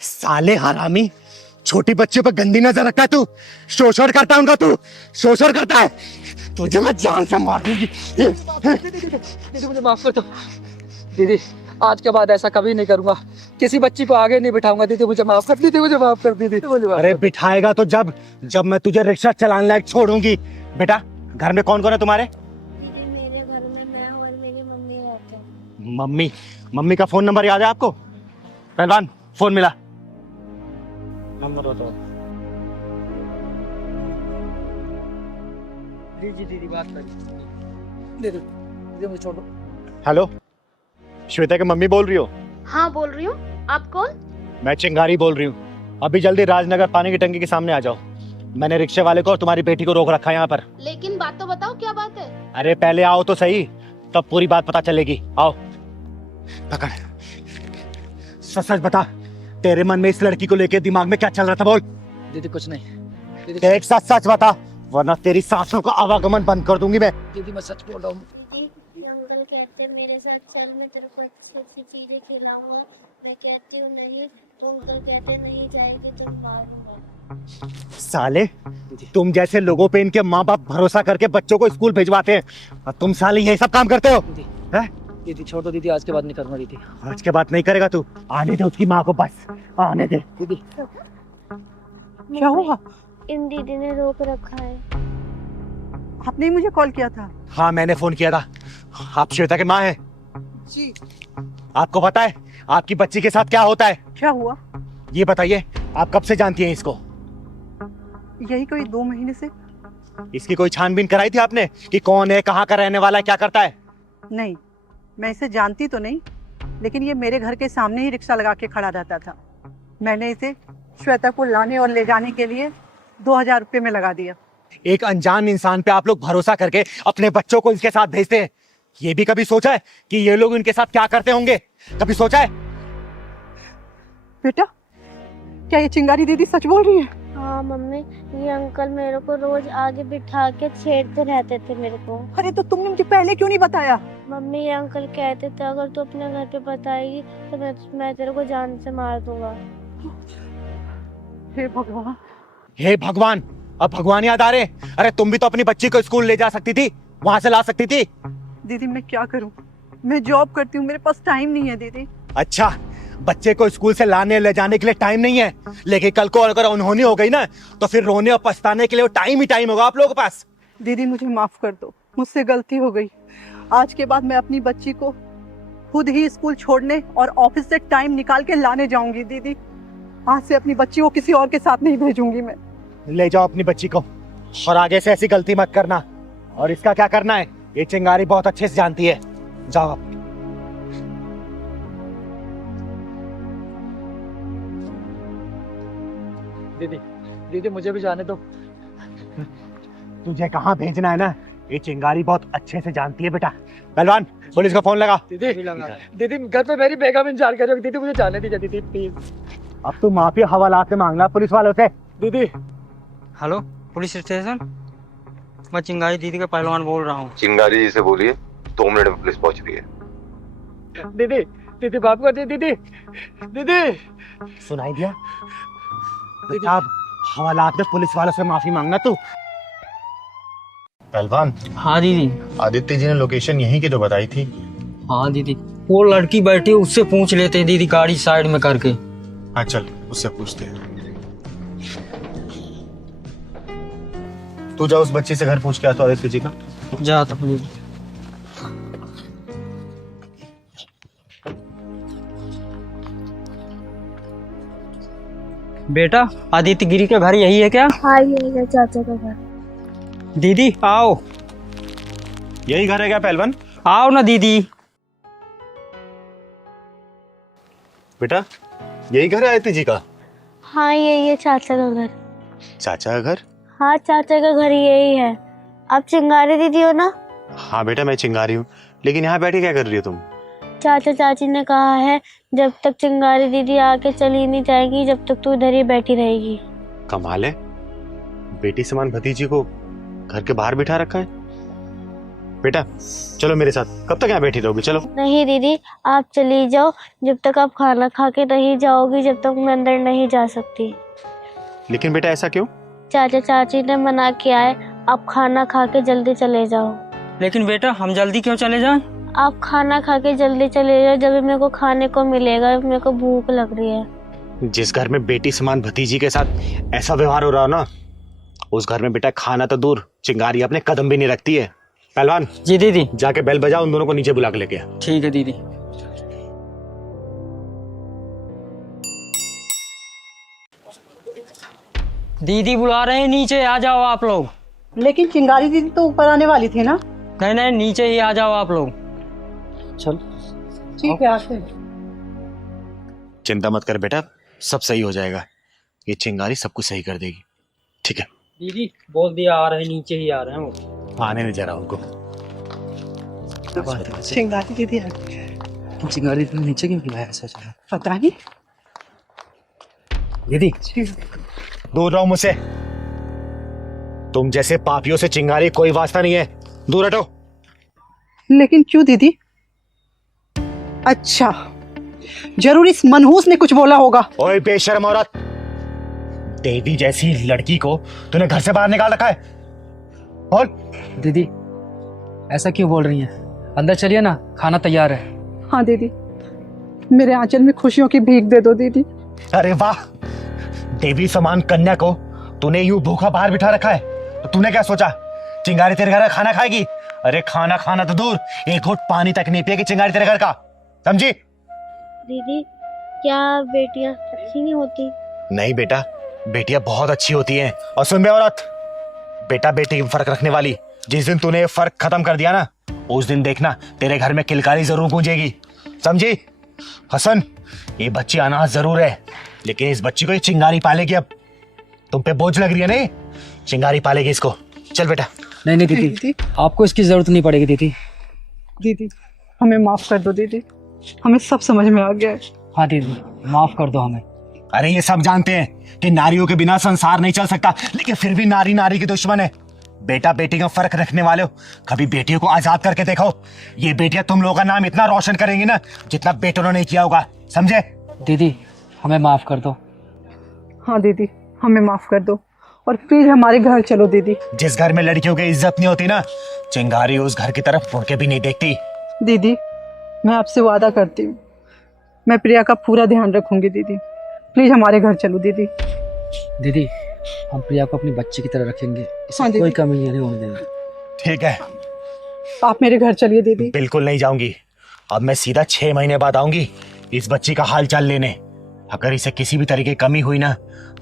साले हरामी, छोटी बच्चे पर गंदी नजर रखता है तू, शोषण करता है उनका, तू शोषण करता है। तुझे मैं जान से मार दूंगी। दीदी मुझे माफ कर दो। दीदी आज के बाद ऐसा कभी नहीं करूंगा, किसी बच्ची को आगे नहीं बिठाऊंगा। दीदी मुझे माफ कर दीदी, मुझे माफ कर दीदी। अरे बिठाएगा तो जब जब मैं तुझे रिक्शा चलाने लायक छोड़ूंगी। बेटा घर में कौन कौन है तुम्हारे? दीदी मेरे घर में मैं और मेरी मम्मी रहते हैं। मम्मी? मम्मी का फोन नंबर याद है आपको? पहलवान फोन मिला, नंबर बताओ। दीदी बात करिए। दीदी मुझे छोड़ो। हेलो, श्वेता की मम्मी बोल रही हो? हाँ बोल रही हूँ, आप कौन? मैं चिंगारी बोल रही हूँ। अभी जल्दी राजनगर पानी की टंकी के सामने आ जाओ। मैंने रिक्शे वाले को और तुम्हारी बेटी को रोक रखा है यहाँ पर। लेकिन बात तो बताओ, क्या बात है? अरे पहले आओ तो सही, तब पूरी बात पता चलेगी। आओ। पकड़, सच सच बता, तेरे मन में इस लड़की को लेके दिमाग में क्या चल रहा था? बोल। दीदी कुछ नहीं। एक सच सच बता, वरना तेरी सांसों का आवागमन बंद कर दूंगी मैं। दीदी मैं सच बोल रहा हूँ। दीदी अंकल कहते हैं मेरे साथ चल, मैं तेरे को अच्छी चीजें खिलाऊंगा। मैं कहती हूँ नहीं, तो अंकल कहते नहीं जाएगी तो मारूंगा। साले, तुम जैसे लोगों पे इनके माँ बाप भरोसा करके बच्चों को स्कूल भिजवाते हैं और तुम साले यही सब काम करते हो। दीदी छोड़ दो दीदी, आज के बाद नहीं करूंगा दीदी। आज के बाद नहीं करेगा तू? आने दे उसकी माँ को, बस आने दे। दीदी क्या हुआ? इन दीदी ने रोक रखा है। आपने ही मुझे कॉल किया था? हाँ मैंने फोन किया था। आप श्वेता के माँ हैं? जी। आपको पता है आपकी बच्ची के साथ क्या होता है? क्या हुआ? ये बताइए, आप कब से जानती हैं इसको? यही कोई 2 महीने से। इसकी कोई छानबीन कराई थी आपने कि कौन है, कहाँ का रहने वाला है, क्या करता है? नहीं, मैं इसे जानती तो नहीं, लेकिन ये मेरे घर के सामने ही रिक्शा लगा के खड़ा रहता था। मैंने इसे श्वेता को लाने और ले जाने के लिए 2000 रुपये में लगा दिया। एक अनजान इंसान पे आप लोग भरोसा करके अपने बच्चों को इसके साथ भेजते हैं। ये भी कभी सोचा है कि ये लोग इनके साथ क्या करते होंगे? कभी सोचा है? बेटा, क्या ये चिंगारी दीदी सच बोल रही है? हाँ मम्मी, ये अंकल मेरे को रोज आगे बिठा के छेड़ते रहते थे मेरे को। अरे तो तुमने मुझे पहले क्यों नहीं बताया? मम्मी ये अंकल कहते थे अगर तू अपने घर पे बताएगी तो मैं तेरे को जान से मार दूंगा। हे भगवान। हे भगवान, अब भगवान याद आ रहे? अरे तुम भी तो अपनी बच्ची को स्कूल ले जा सकती थी, वहां से ला सकती थी। दीदी मैं क्या करूं, मैं जॉब करती हूँ, मेरे पास टाइम नहीं है दीदी। अच्छा, बच्चे को स्कूल से लाने ले जाने के लिए टाइम नहीं है, लेकिन कल को अगर अनहोनी हो गई ना तो फिर रोने और पछताने के लिए टाइम ही टाइम होगा आप लोगों के पास। दीदी मुझे माफ कर दो, मुझसे गलती हो गई। आज के बाद मैं अपनी बच्ची को खुद ही स्कूल छोड़ने और ऑफिस से टाइम निकाल के लाने जाऊंगी। दीदी आज से अपनी बच्ची को किसी और के साथ नहीं भेजूंगी मैं। ले जाओ अपनी बच्ची को, और आगे से ऐसी गलती मत करना। और इसका क्या करना है ये चिंगारी बहुत अच्छे से जानती है। जाओ आप। दीदी मुझे भी जाने दो। तुझे कहाँ भेजना है ना, ये चिंगारी बहुत अच्छे से जानती है बेटा। पहलवान पुलिस को फोन लगा। दीदी घर पे मेरी बेगम इंतजार कर रही है। दीदी मुझे जाने दीजिए दीदी प्लीज। अब तू माफी हवाला से मांगना पुलिस वालों से। दीदी हेलो पुलिस स्टेशन, मैं चिंगारी दीदी का पहलवान बोल रहा हूँ। चिंगारी जी से बोलिए, 2 मिनट में पुलिस पहुंच रही है। दीदी दीदी बाप कर दीदी दीदी। सुनाई दिया बेटा, अब हवालात में पुलिस वालों से माफी मांगना तू। पहलवान। हाँ दीदी। आदित्य जी ने लोकेशन यहीं की तो बताई थी। हाँ दीदी, वो लड़की बैठी उससे पूछ लेते हैं दीदी, गाड़ी साइड में करके। हाँ चल उससे पूछते हैं। तू जा उस बच्ची से घर पूछ के आ तो आदित्य जी का। जा तो प्लीज। बेटा आदित्य गिरी का घर यही है क्या? हाँ यही है चाचा का घर। दीदी आओ। यही घर है क्या पहलवान? आओ ना दीदी। बेटा यही घर है आदित्य जी का? हाँ यही है चाचा का घर। चाचा का घर? हाँ चाचा का घर यही है। आप चिंगारी दीदी हो ना? हाँ बेटा मैं चिंगारी हूँ, लेकिन यहाँ बैठे क्या कर रही हो तुम? चाचा चाची ने कहा है जब तक चिंगारी दीदी आके चली नहीं जाएगी जब तक तू इधर ही बैठी रहेगी। कमाल है, बेटी समान भतीजी को घर के बाहर बिठा रखा है। बेटा चलो मेरे साथ, कब तक यहाँ बैठी रहोगी? चलो। नहीं दीदी आप चली जाओ, जब तक आप खाना खा के नहीं जाओगी जब तक मैं अंदर नहीं जा सकती। लेकिन बेटा ऐसा क्यों? चाचा चाची ने मना किया है, आप खाना खा के जल्दी चले जाओ। लेकिन बेटा हम जल्दी क्यों चले जाएं? आप खाना खा के जल्दी चले जाओ, जब मेरे को खाने को मिलेगा, मेरे को भूख लग रही है। जिस घर में बेटी समान भतीजी के साथ ऐसा व्यवहार हो रहा हो ना, उस घर में बेटा खाना तो दूर, चिंगारी अपने कदम भी नहीं रखती है। पहलवान जी दीदी, जाके बेल बजाओ, उन दोनों को नीचे बुला के लेके आ। ठीक है दीदी। दीदी बुला रहे हैं, नीचे आ जाओ आप लोग। लेकिन चिंगारी दीदी तो ऊपर आने वाली थी ना। नहीं नहीं, नीचे ही आ जाओ आप लोग। चल ठीक है, आते हैं। चिंता मत कर बेटा, सब सही हो जाएगा। ये चिंगारी सब कुछ सही कर देगी, ठीक है? दीदी बोल दिया, आ रहे हैं, नीचे ही आ रहे हैं वो। आने नहीं जरा उनको। चिंगारी दीदी आ गई। चिंगारी दीदी नीचे क्यों बुलाया ऐसा? पता नहीं दीदी, दूर रहो मुझसे। तुम जैसे पापियों से चिंगारी कोई वास्ता नहीं है, दूर हटो। लेकिन क्यों दीदी? अच्छा, जरूर इस मनहूस ने कुछ बोला होगा। ओए बेशर्म औरत, देवी जैसी लड़की को तूने घर से बाहर निकाल रखा है। और दीदी ऐसा क्यों बोल रही हैं? अंदर चलिए ना, खाना तैयार है। हाँ दीदी, मेरे आंचल में खुशियों की भीख दे दो दीदी। अरे वाह, देवी समान कन्या को तूने यूं भूखा बाहर बिठा रखा है, तो तूने क्या सोचा चिंगारी तेरे घर का खाना खाएगी? अरे खाना खाना तो दूर, एक घूंट पानी तक नहीं पिएगी चिंगारी तेरे घर का, समझी? दीदी, क्या बेटियां अच्छी नहीं होती? नहीं बेटा, बेटियां बहुत अच्छी होती हैं। और सुन बे औरत, बेटा बेटी में फर्क रखने वाली, जिस दिन तूने ये फर्क खत्म कर दिया ना, उस दिन देखना तेरे घर में किलकारी जरूर गूंजेगी, समझी? हसन, ये बच्ची अनाथ जरूर है, लेकिन इस बच्ची को ये चिंगारी पालेगी। अब तुम पे बोझ लग रही है नहीं, चिंगारी पालेगी इसको। चल बेटा। नहीं नहीं दीदी, आपको इसकी जरूरत नहीं पड़ेगी दीदी। दीदी हमें माफ कर दो दीदी, हमें सब समझ में आ गया है। हाँ दीदी, माफ कर दो हमें। अरे ये सब जानते हैं कि नारियों के बिना संसार नहीं चल सकता, लेकिन फिर भी नारी नारी की दुश्मन है। बेटा बेटी का फर्क रखने वाले हो, कभी बेटियों को आजाद करके देखो। ये बेटियां तुम लोगों का नाम इतना रोशन करेंगी ना, जितना बेटों ने नहीं किया होगा, समझे? दीदी हमें माफ कर दो। हाँ दीदी, हमें माफ कर दो और प्लीज हमारे घर चलो दीदी। जिस घर में लड़कियों की इज्जत नहीं होती ना, चिंगारी उस घर की तरफ मुड़ के भी नहीं देखती। दीदी मैं आपसे वादा करती हूँ, मैं प्रिया का पूरा ध्यान रखूंगी दीदी। प्लीज हमारे घर चलो दीदी। दीदी हम प्रिया को अपनी बच्ची की तरह रखेंगे, इसमें हाँ, कोई कमी नहीं होने देंगे। ठीक है, आप मेरे घर चलिए दीदी। बिल्कुल नहीं जाऊंगी। अब मैं सीधा 6 महीने बाद आऊंगी इस बच्ची का हाल चाल लेने। अगर इसे किसी भी तरीके की कमी हुई ना,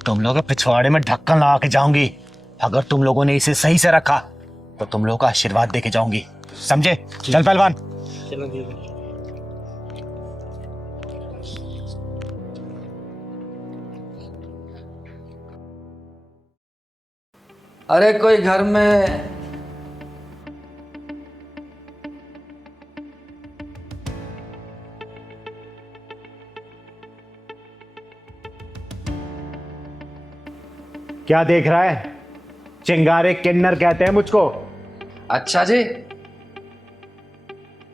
तुम लोग पिछवाड़े में ढक्कन लगा के जाऊंगी। अगर तुम लोगों ने इसे सही से रखा तो तुम लोगों का आशीर्वाद देके जाऊंगी, समझे? चल पहलवान। चलो दीदी। अरे कोई घर में क्या देख रहा है? चिंगारे किन्नर कहते हैं मुझको। अच्छा जी,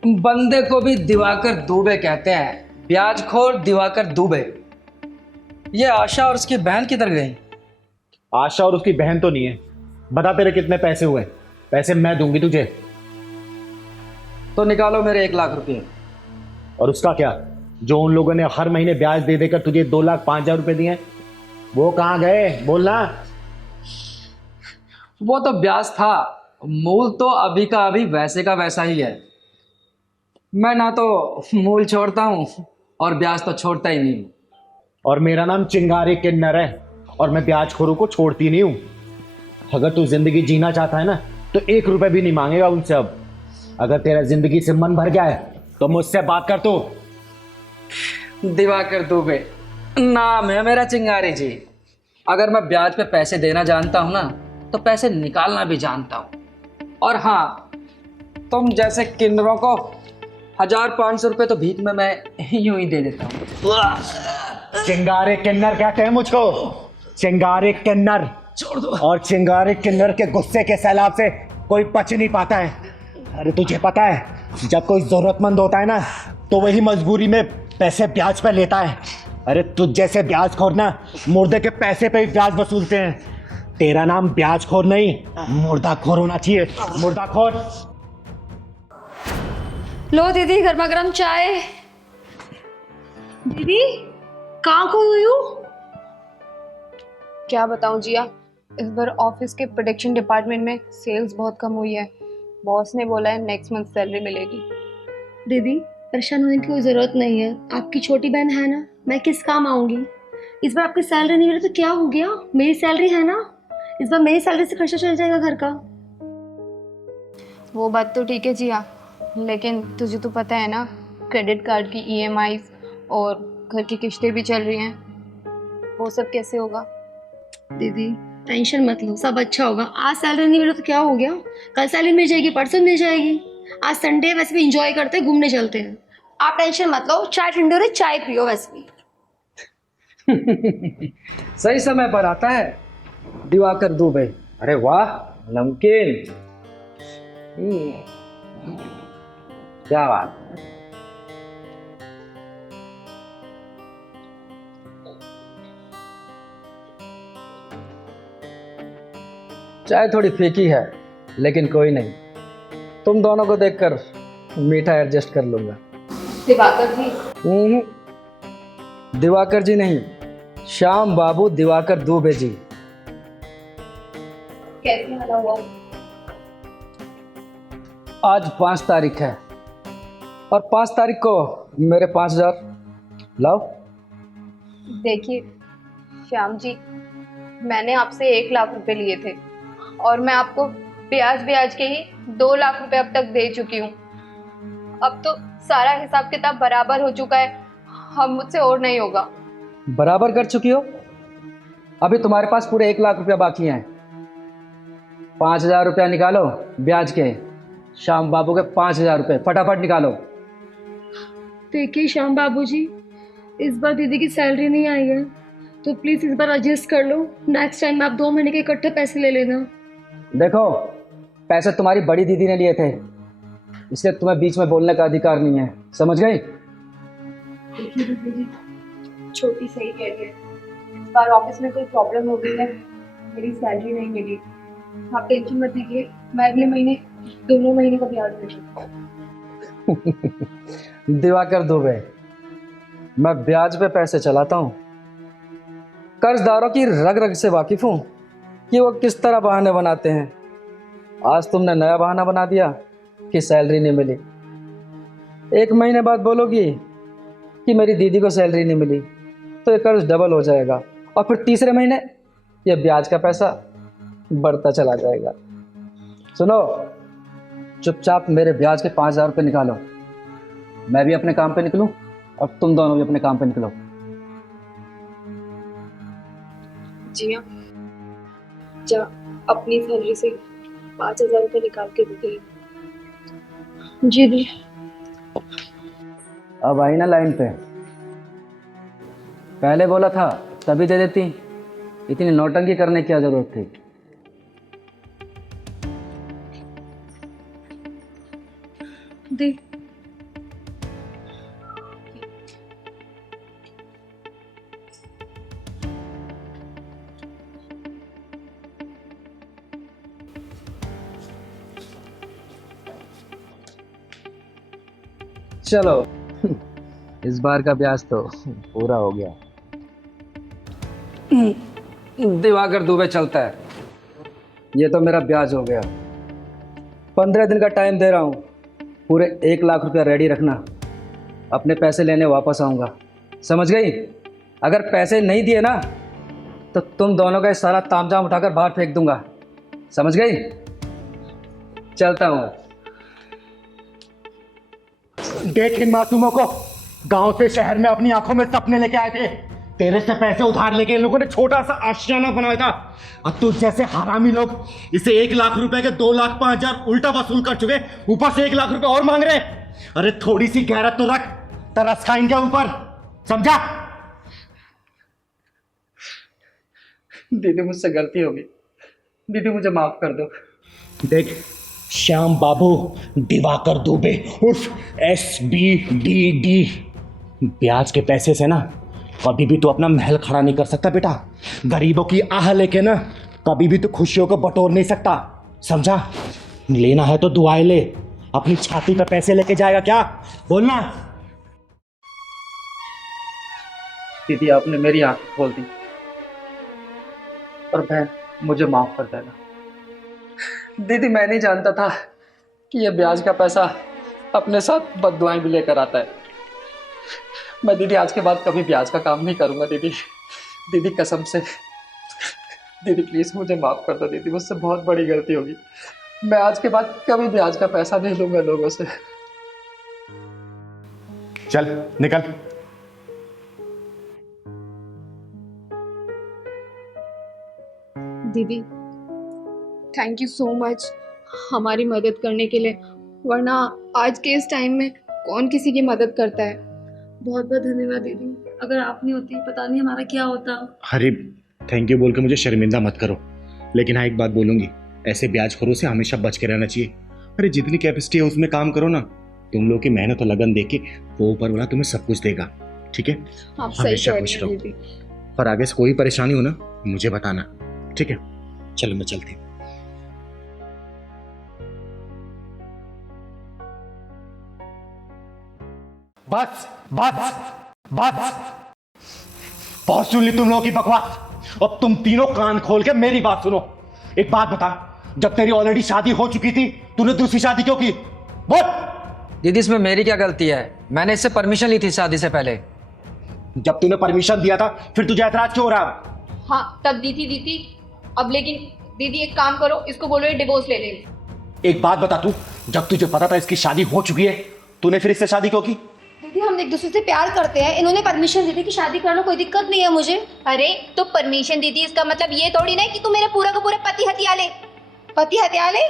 बंदे को भी दिवाकर दुबे कहते हैं, ब्याजखोर दिवाकर दुबे। ये आशा और उसकी बहन किधर गई? आशा और उसकी बहन तो नहीं है। बता तेरे कितने पैसे हुए? पैसे मैं दूंगी तुझे। तो निकालो मेरे 1 लाख रुपए। और उसका क्या, जो उन लोगों ने हर महीने ब्याज दे देकर तुझे 2,05,000 रुपए दिए, वो कहाँ गए? बोलना। वो तो ब्याज था, मूल तो अभी का अभी वैसे का वैसा ही है। मैं ना तो मूल छोड़ता हूँ और ब्याज तो छोड़ता ही नहीं हूँ। और मेरा नाम चिंगारी किन्नर है और मैं ब्याजखोरों को छोड़ती नहीं हूँ। अगर तू जिंदगी जीना चाहता है ना, तो 1 रुपए भी नहीं मांगेगा उनसे। अब अगर तेरा जिंदगी से मन भर गया है तो मुझसे बात कर। तू दिवाकर दुबे नाम है मेरा, चिंगारी जी। अगर मैं ब्याज पे पैसे देना जानता हूँ ना, तो पैसे निकालना भी जानता हूँ। और हाँ, तुम जैसे किन्नरों को 1,500 रुपए तो भीख में मैं यूं ही दे देता हूँ। चिंगारे किन्नर कहते हैं मुझको, चिंगारे किन्नर। छोड़ दो। और चिंगारे किन्नर के गुस्से के सैलाब से कोई बच नहीं पाता है। अरे तुझे पता है, जब कोई जरूरतमंद होता है ना, तो वही मजबूरी में पैसे ब्याज पे लेता है। अरे तुझ जैसे ब्याजखोर ना मुर्दे के पैसे पे ही ब्याज वसूलते हैं। तेरा नाम ब्याजखोर नहीं, मुर्दाखोर होना चाहिए, मुर्दाखोर। लो दीदी गर्मा गर्म चाय। दीदी कहाँ खो गई हो? क्या बताऊं जिया, इस बार ऑफिस के प्रोडक्शन डिपार्टमेंट में सेल्स बहुत कम हुई है। बॉस ने बोला है नेक्स्ट मंथ सैलरी मिलेगी। दीदी परेशान होने की कोई ज़रूरत नहीं है, आपकी छोटी बहन है ना, मैं किस काम आऊँगी? इस बार आपकी सैलरी नहीं मिली तो क्या हो गया, मेरी सैलरी है ना, इस बार मेरी सैलरी से खर्चा चल जाएगा घर का। वो बात तो ठीक है जिया, लेकिन तुझे तो पता है ना क्रेडिट कार्ड की EMIs और घर की किस्तें भी चल रही हैं, वो सब कैसे होगा? दीदी टेंशन मत लो, सब अच्छा होगा। आज सैलरी नहीं मिली तो क्या हो गया, कल सैलरी मिल जाएगी, परसों मिल जाएगी। आज संडे है, वैसे भी इंजॉय करते हैं, घूमने चलते हैं। आप टेंशन मत लो, चाय ठंडी हो रही, चाय पियो। वैसे भी सही समय पर आता है दिवाकर दुबे। अरे वाह नमकीन, क्या बात। चाय थोड़ी फीकी है लेकिन कोई नहीं, तुम दोनों को देखकर मीठा एडजस्ट कर लूंगा। दिवाकर जी? दिवाकर जी नहीं, श्याम बाबू दिवाकर दुबे जी। कैसे मिला हुआ? आज 5 तारीख है और 5 तारीख को मेरे 5000 लाओ। देखिए श्याम जी, मैंने आपसे 1 लाख रुपए लिए थे और मैं आपको ब्याज के ही 2 लाख रुपए अब तक दे चुकी हूँ। अब तो सारा हिसाब किताब बराबर हो चुका है, अब मुझसे और नहीं होगा। बराबर कर चुकी हो? अभी तुम्हारे पास पूरे 1 लाख रुपया बाकी हैं। 5000 रुपया निकालो ब्याज के, श्याम बाबू के 5000 रुपये फटाफट निकालो। देखिए श्याम बाबू जी, इस बार दीदी की सैलरी नहीं आई है तो प्लीज़ इस बार एडजस्ट कर लो। नेक्स्ट टाइम आप 2 महीने के इकट्ठे पैसे ले लेना। देखो पैसे तुम्हारी बड़ी दीदी ने लिए थे, इसलिए तुम्हें बीच में बोलने का अधिकार नहीं है, समझ गई? देखिए दीदी जी, छोटी सही कह रही है, इस बार ऑफिस में कोई प्रॉब्लम हो गई है, मेरी सैलरी नहीं मिली। आप टेंशन मत लीजिए, मैं अगले महीने दोनों महीने का ब्याज दे दूंगा। दिवाकर दुबे, मैं ब्याज पे पैसे चलाता हूँ, कर्जदारों की रग रग से वाकिफ हूँ कि वो किस तरह बहाने बनाते हैं। आज तुमने नया बहाना बना दिया कि सैलरी नहीं मिली। 1 महीने बाद बोलोगी कि मेरी दीदी को सैलरी नहीं मिली, तो ये कर्ज डबल हो जाएगा और फिर तीसरे महीने ये ब्याज का पैसा बढ़ता चला जाएगा। सुनो, चुपचाप मेरे ब्याज के 5000 रुपये निकालो, मैं भी अपने काम पे निकलूं और तुम दोनों भी अपने काम पे निकलो। जिया, जा अपनी सैलरी से 5000 रुपये निकाल के दे दे। जी दी। अब आई ना लाइन पे, पहले बोला था तभी दे देती, इतनी नौटंकी करने की क्या जरूरत थी? दी। चलो इस बार का ब्याज तो पूरा हो गया। दिवाकर दुबे चलता है, ये तो मेरा ब्याज हो गया। 15 दिन का टाइम दे रहा हूँ, पूरे 1 लाख रुपया रेडी रखना, अपने पैसे लेने वापस आऊँगा, समझ गई? अगर पैसे नहीं दिए ना तो तुम दोनों का सारा तामझाम उठाकर बाहर फेंक दूंगा, समझ गई? चलता हूँ। देख इन मासूमों को, गांव से शहर में अपनी आंखों में सपने लेके आए थे, तेरे से पैसे उधार लेके इन लोगों ने छोटा सा आशियाना बनाया था, और तू जैसे हरामी लोग इसे 1 लाख रुपए के 2,05,000 उल्टा वसूल कर चुके, ऊपर से 1 लाख रुपए और मांग रहे। अरे थोड़ी सी गैरत तो रख, तरस खा इनके ऊपर, समझा? दीदी मुझसे गलती होगी, दीदी मुझे माफ कर दो। देख श्याम बाबू दिवाकर दुबे उर्फ SBDD, ब्याज के पैसे से ना कभी भी तू अपना महल खड़ा नहीं कर सकता बेटा। गरीबों की आह लेके ना कभी भी तू खुशियों को बटोर नहीं सकता, समझा? लेना है तो दुआएं ले, अपनी छाती पे पैसे लेके जाएगा क्या? बोलना। दीदी आपने मेरी आंख खोल दी, और बहन मुझे माफ कर देना। दीदी मैं नहीं जानता था कि ये ब्याज का पैसा अपने साथ बददुआएं भी लेकर आता है। मैं दीदी आज के बाद कभी ब्याज का काम नहीं करूंगा दीदी। दीदी कसम से, दीदी प्लीज मुझे माफ कर दो दीदी, मुझसे बहुत बड़ी गलती होगी। मैं आज के बाद कभी ब्याज का पैसा नहीं लूंगा लोगों से। चल निकल। दीदी थैंक यू सो मच हमारी मदद करने के लिए, वरना आज के इस टाइम में कौन किसी की मदद करता है। बहुत बहुत धन्यवाद दीदी, अगर आप नहीं होती पता नहीं हमारा क्या होता। अरे थैंक यू बोल के मुझे शर्मिंदा मत करो, लेकिन हाँ एक बात बोलूंगी, ऐसे ब्याजखोरों से हमेशा बच के रहना चाहिए। अरे जितनी कैपेसिटी है उसमें काम करो ना। तुम लोग की मेहनत और लगन देख के वो ऊपर वाला तुम्हें सब कुछ देगा, ठीक है? आप सही हमेशा कह खुश रहे हैं रहो। दीदी। पर आगे से कोई परेशानी हो ना मुझे बताना, ठीक है? चलो मैं चलती हूँ। बस बस बस, बहुत सुन ली तुम लोगों की बकवास। अब तुम तीनों कान खोल के मेरी बात सुनो। एक बात बता, जब तेरी ऑलरेडी शादी हो चुकी थी तूने दूसरी शादी क्यों की? बोल। दीदी इसमें मेरी क्या गलती है? मैंने इससे परमिशन ली थी शादी से पहले। जब तूने परमिशन दिया था फिर तुझे ऐतराज क्यों हो रहा? हाँ तब दी थी, अब लेकिन दीदी एक काम करो, इसको बोलो ये डिवोर्स ले ले। एक बात बता तू, जब तुझे पता था इसकी शादी हो चुकी है तूने फिर इससे शादी क्यों की? दीदी हम एक दूसरे से प्यार करते हैं, इन्होंने परमिशन दी थी कि शादी करना, कोई दिक्कत नहीं है मुझे। अरे तो परमिशन दी थी इसका मतलब ये थोड़ी ना कि तू मेरा पूरा का पूरा पति हथियाले। पति हथियाले?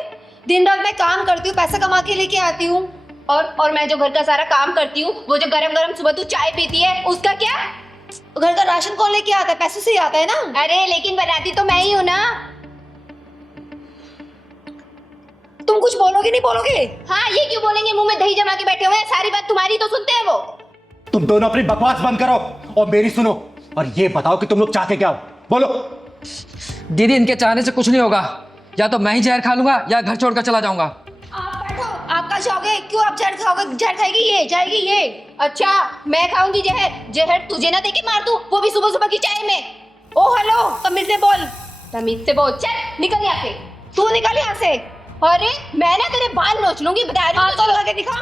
दिन रात मैं काम करती हूँ, पैसा कमा के लेके आती हूँ। और मैं जो घर का सारा काम करती हूँ, वो जो गरम गरम सुबह तू चाय पीती है, उसका क्या? घर का राशन कौन लेके आता है? पैसे से ही आता है ना। अरे लेकिन बनाती तो मैं ही हूँ ना। तुम कुछ बोलोगे नहीं बोलोगे? हाँ ये क्यों बोलेंगे, मुंह में दही जमा के बैठे हुए हैं, सारी बात तुम्हारी तो सुनते हैं वो। तुम दोनों अपनी बकवास बंद करो और मेरी सुनो, और ये बताओ कि तुम लोग चाहते क्या हो? बोलो। दीदी इनके चाहने से कुछ नहीं होगा, या तो मैं ही जहर खा लूंगा या घर छोड़कर चला जाऊंगा। आप बैठो, आप कहाँ जाओगे? क्यों आप जहर खाओगे? जहर खाएगी ये, जाएगी ये। अच्छा मैं खाऊंगी जहर? जहर तुझे ना देके मार दूं, वो भी सुबह सुबह की चाय में। ओ हेलो, तमीज से बोल। तमीज से बोल, चल निकल यहाँ से। तू निकल यहाँ से। अरे मैं ना तेरे बाल नोच लूंगी, बता रही हूँ। तो लगा के दिखा।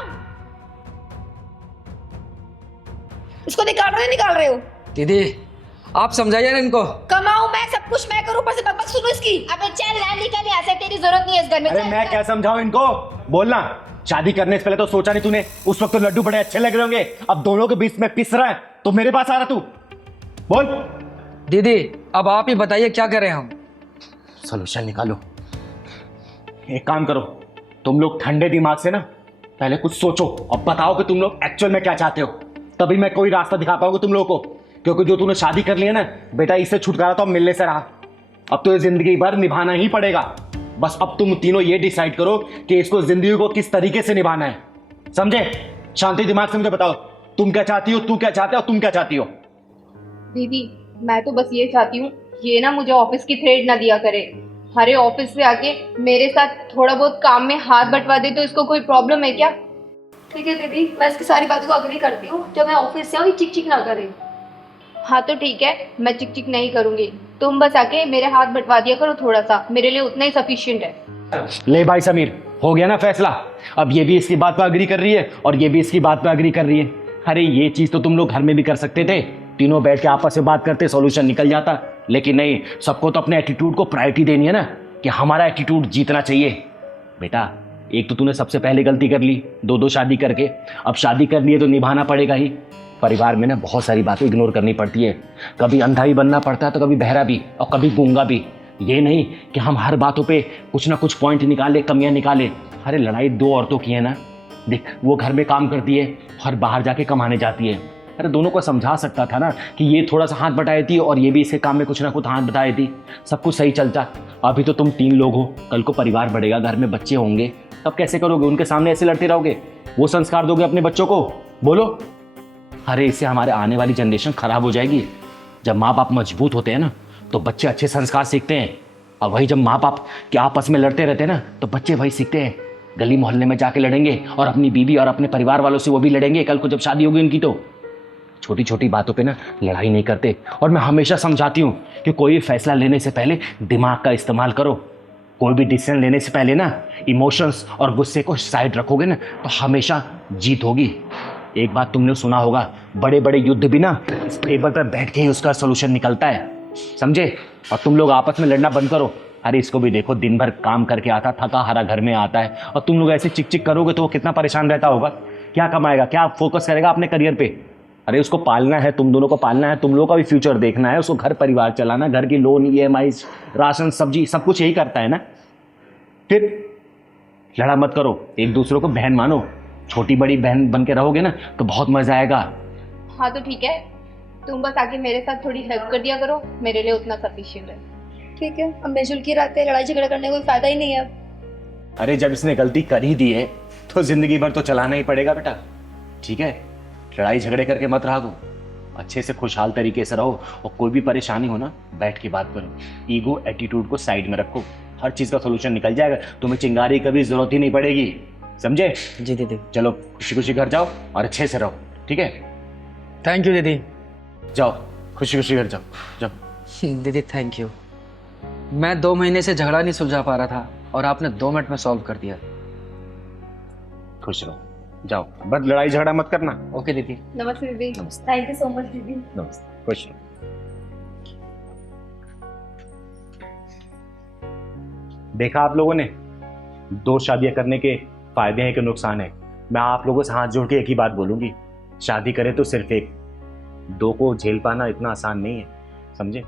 इसको निकाल रहे हो? दीदी आप समझाइए ना इनको। कमाऊं मैं, सब कुछ मैं करूं, ऊपर से बकबक सुनो इसकी। अबे चल ना, निकल यहाँ से, तेरी जरूरत नहीं है इस घर में। अरे मैं क्या समझाऊं इनको? बोलना। शादी करने से पहले तो सोचा नहीं तूने, उस वक्त तो लड्डू बड़े अच्छे लग रहे होंगे, अब दोनों के बीच में पिस रहा है तो मेरे पास आ रहा तू। बोल। दीदी अब आप ही बताइए क्या करें हम? सोल्यूशन निकालो। एक काम करो, तुम लोग ठंडे दिमाग से ना पहले कुछ सोचो और बताओ कि तुम लोग एक्चुअल में क्या चाहते हो, तभी मैं कोई रास्ता दिखा पाऊंगा तुम लोगों को। क्योंकि जो तूने शादी कर लिया ना बेटा, इससे छुटकारा तो मिलने से रहा, अब तो ये जिंदगी भर निभाना ही पड़ेगा। बस अब तुम तीनों ये डिसाइड करो कि इसको जिंदगी को किस तरीके से निभाना है, समझे? शांति दिमाग से मुझे बताओ, तुम क्या चाहती हो, तू क्या चाहते हो, तुम क्या चाहती हो? दीदी मैं तो बस ये चाहती हूँ, ये ना मुझे ऑफिस की थ्रेड ना दिया करे। हरे ऑफिस से आके मेरे साथ थोड़ा बहुत काम में हाथ बंटवा दे तो इसको कोई प्रॉब्लम है क्या? ठीक है दीदी, मैं इसकी सारी बातों को अग्री करती हूँ। जब मैं ऑफिस से आऊँ चिक चिक ना करे। हाँ तो ठीक है, मैं चिक चिक नहीं करूंगी, तुम बस आके मेरे हाथ बंटवा दिया करो थोड़ा सा, मेरे लिए उतना ही सफिशिएंट है। ले भाई समीर, हो गया ना फैसला? अब ये भी इसकी बात पर अग्री कर रही है और ये भी इसकी बात पर अग्री कर रही है। अरे ये चीज तो तुम लोग घर में भी कर सकते थे, तीनों बैठ के आपस में बात करते, सॉल्यूशन निकल जाता। लेकिन नहीं, सबको तो अपने एटीट्यूड को प्रायोरिटी देनी है ना, कि हमारा एटीट्यूड जीतना चाहिए। बेटा एक तो तूने सबसे पहले गलती कर ली, दो शादी करके, अब शादी कर ली है तो निभाना पड़ेगा ही। परिवार में ना बहुत सारी बातें इग्नोर करनी पड़ती है, कभी अंधा भी बनना पड़ता है तो कभी बहरा भी और कभी गूंगा भी। ये नहीं कि हम हर बातों पे कुछ ना कुछ पॉइंट निकाले, कमियां निकाले। अरे लड़ाई दो औरतों की है ना, देख वो घर में काम करती है और बाहर जाके कमाने जाती है। अरे दोनों को समझा सकता था ना कि ये थोड़ा सा हाथ बटाई थी और ये भी इसके काम में कुछ ना कुछ हाथ बटाई थी, सब कुछ सही चलता। अभी तो तुम 3 लोग हो, कल को परिवार बढ़ेगा, घर में बच्चे होंगे, तब कैसे करोगे? उनके सामने ऐसे लड़ते रहोगे? वो संस्कार दोगे अपने बच्चों को? बोलो। अरे इससे हमारे आने वाली जनरेशन खराब हो जाएगी। जब माँ बाप मजबूत होते हैं ना तो बच्चे अच्छे संस्कार सीखते हैं, और वही जब माँ बाप के आपस में लड़ते रहते हैं ना तो बच्चे वही सीखते हैं। गली मोहल्ले में जाके लड़ेंगे और अपनी बीवी और अपने परिवार वालों से वो भी लड़ेंगे कल को जब शादी होगी उनकी। तो छोटी छोटी बातों पे ना लड़ाई नहीं करते। और मैं हमेशा समझाती हूँ कि कोई भी फैसला लेने से पहले दिमाग का इस्तेमाल करो। कोई भी डिसीजन लेने से पहले ना इमोशंस और गुस्से को साइड रखोगे ना तो हमेशा जीत होगी। एक बात तुमने सुना होगा, बड़े बड़े युद्ध भी ना इस टेबल पर बैठ के ही उसका सोल्यूशन निकलता है, समझे? और तुम लोग आपस में लड़ना बंद करो। अरे इसको भी देखो, दिन भर काम करके आता, थका हारा घर में आता है, और तुम लोग ऐसे चिक चिक करोगे तो वो कितना परेशान रहता होगा। क्या कमाएगा, क्या फोकस करेगा अपने करियर पे? अरे उसको पालना है, तुम दोनों को पालना है, तुम लोगों का भी फ्यूचर देखना है, उसको घर परिवार चलाना, घर की लोन, EMI, राशन, सब्जी, सब कुछ यही करता है ना। फिर लड़ा मत करो, एक दूसरे को बहन मानो। छोटी बड़ी बहन बन के रहोगे ना तो बहुत मजा आएगा। हाँ तो ठीक है, तुम बस आके मेरे साथ थोड़ी हेल्प कर दिया करो, मेरे लिए उतना सफिशिएंट है। ठीक है, अब मिलजुल की रहते, लड़ाई झगड़ा करने का कोई फायदा ही नहीं है अब। अरे जब इसने गलती कर ही दी है तो जिंदगी भर तो चलाना ही पड़ेगा बेटा, ठीक है? लड़ाई झगड़े करके मत रहो, अच्छे से खुशहाल तरीके से रहो, और कोई भी परेशानी हो ना बैठ के बात करो। ईगो एटीट्यूड को साइड में रखो, हर चीज का सोल्यूशन निकल जाएगा, तुम्हें चिंगारी कभी जरूरत ही नहीं पड़ेगी, समझे? जी दीदी। चलो खुशी खुशी घर जाओ और अच्छे से रहो, ठीक है? थैंक यू दीदी। जाओ खुशी खुशी घर जाओ, जाओ। दीदी थैंक यू। मैं 2 महीने से झगड़ा नहीं सुलझा पा रहा था और आपने 2 मिनट में सॉल्व कर दिया। खुश रहो, जाओ, बस लड़ाई झगड़ा मत करना। ओके दीदी। नमस्ते दीदी। थैंक यू सो मच दीदी। नमस्ते, खुश रहो। देखा आप लोगों ने, 2 शादियां करने के फायदे हैं कि नुकसान है? मैं आप लोगों से हाथ जोड़ के एक ही बात बोलूंगी, शादी करें तो सिर्फ एक, 2 को झेल पाना इतना आसान नहीं है, समझे?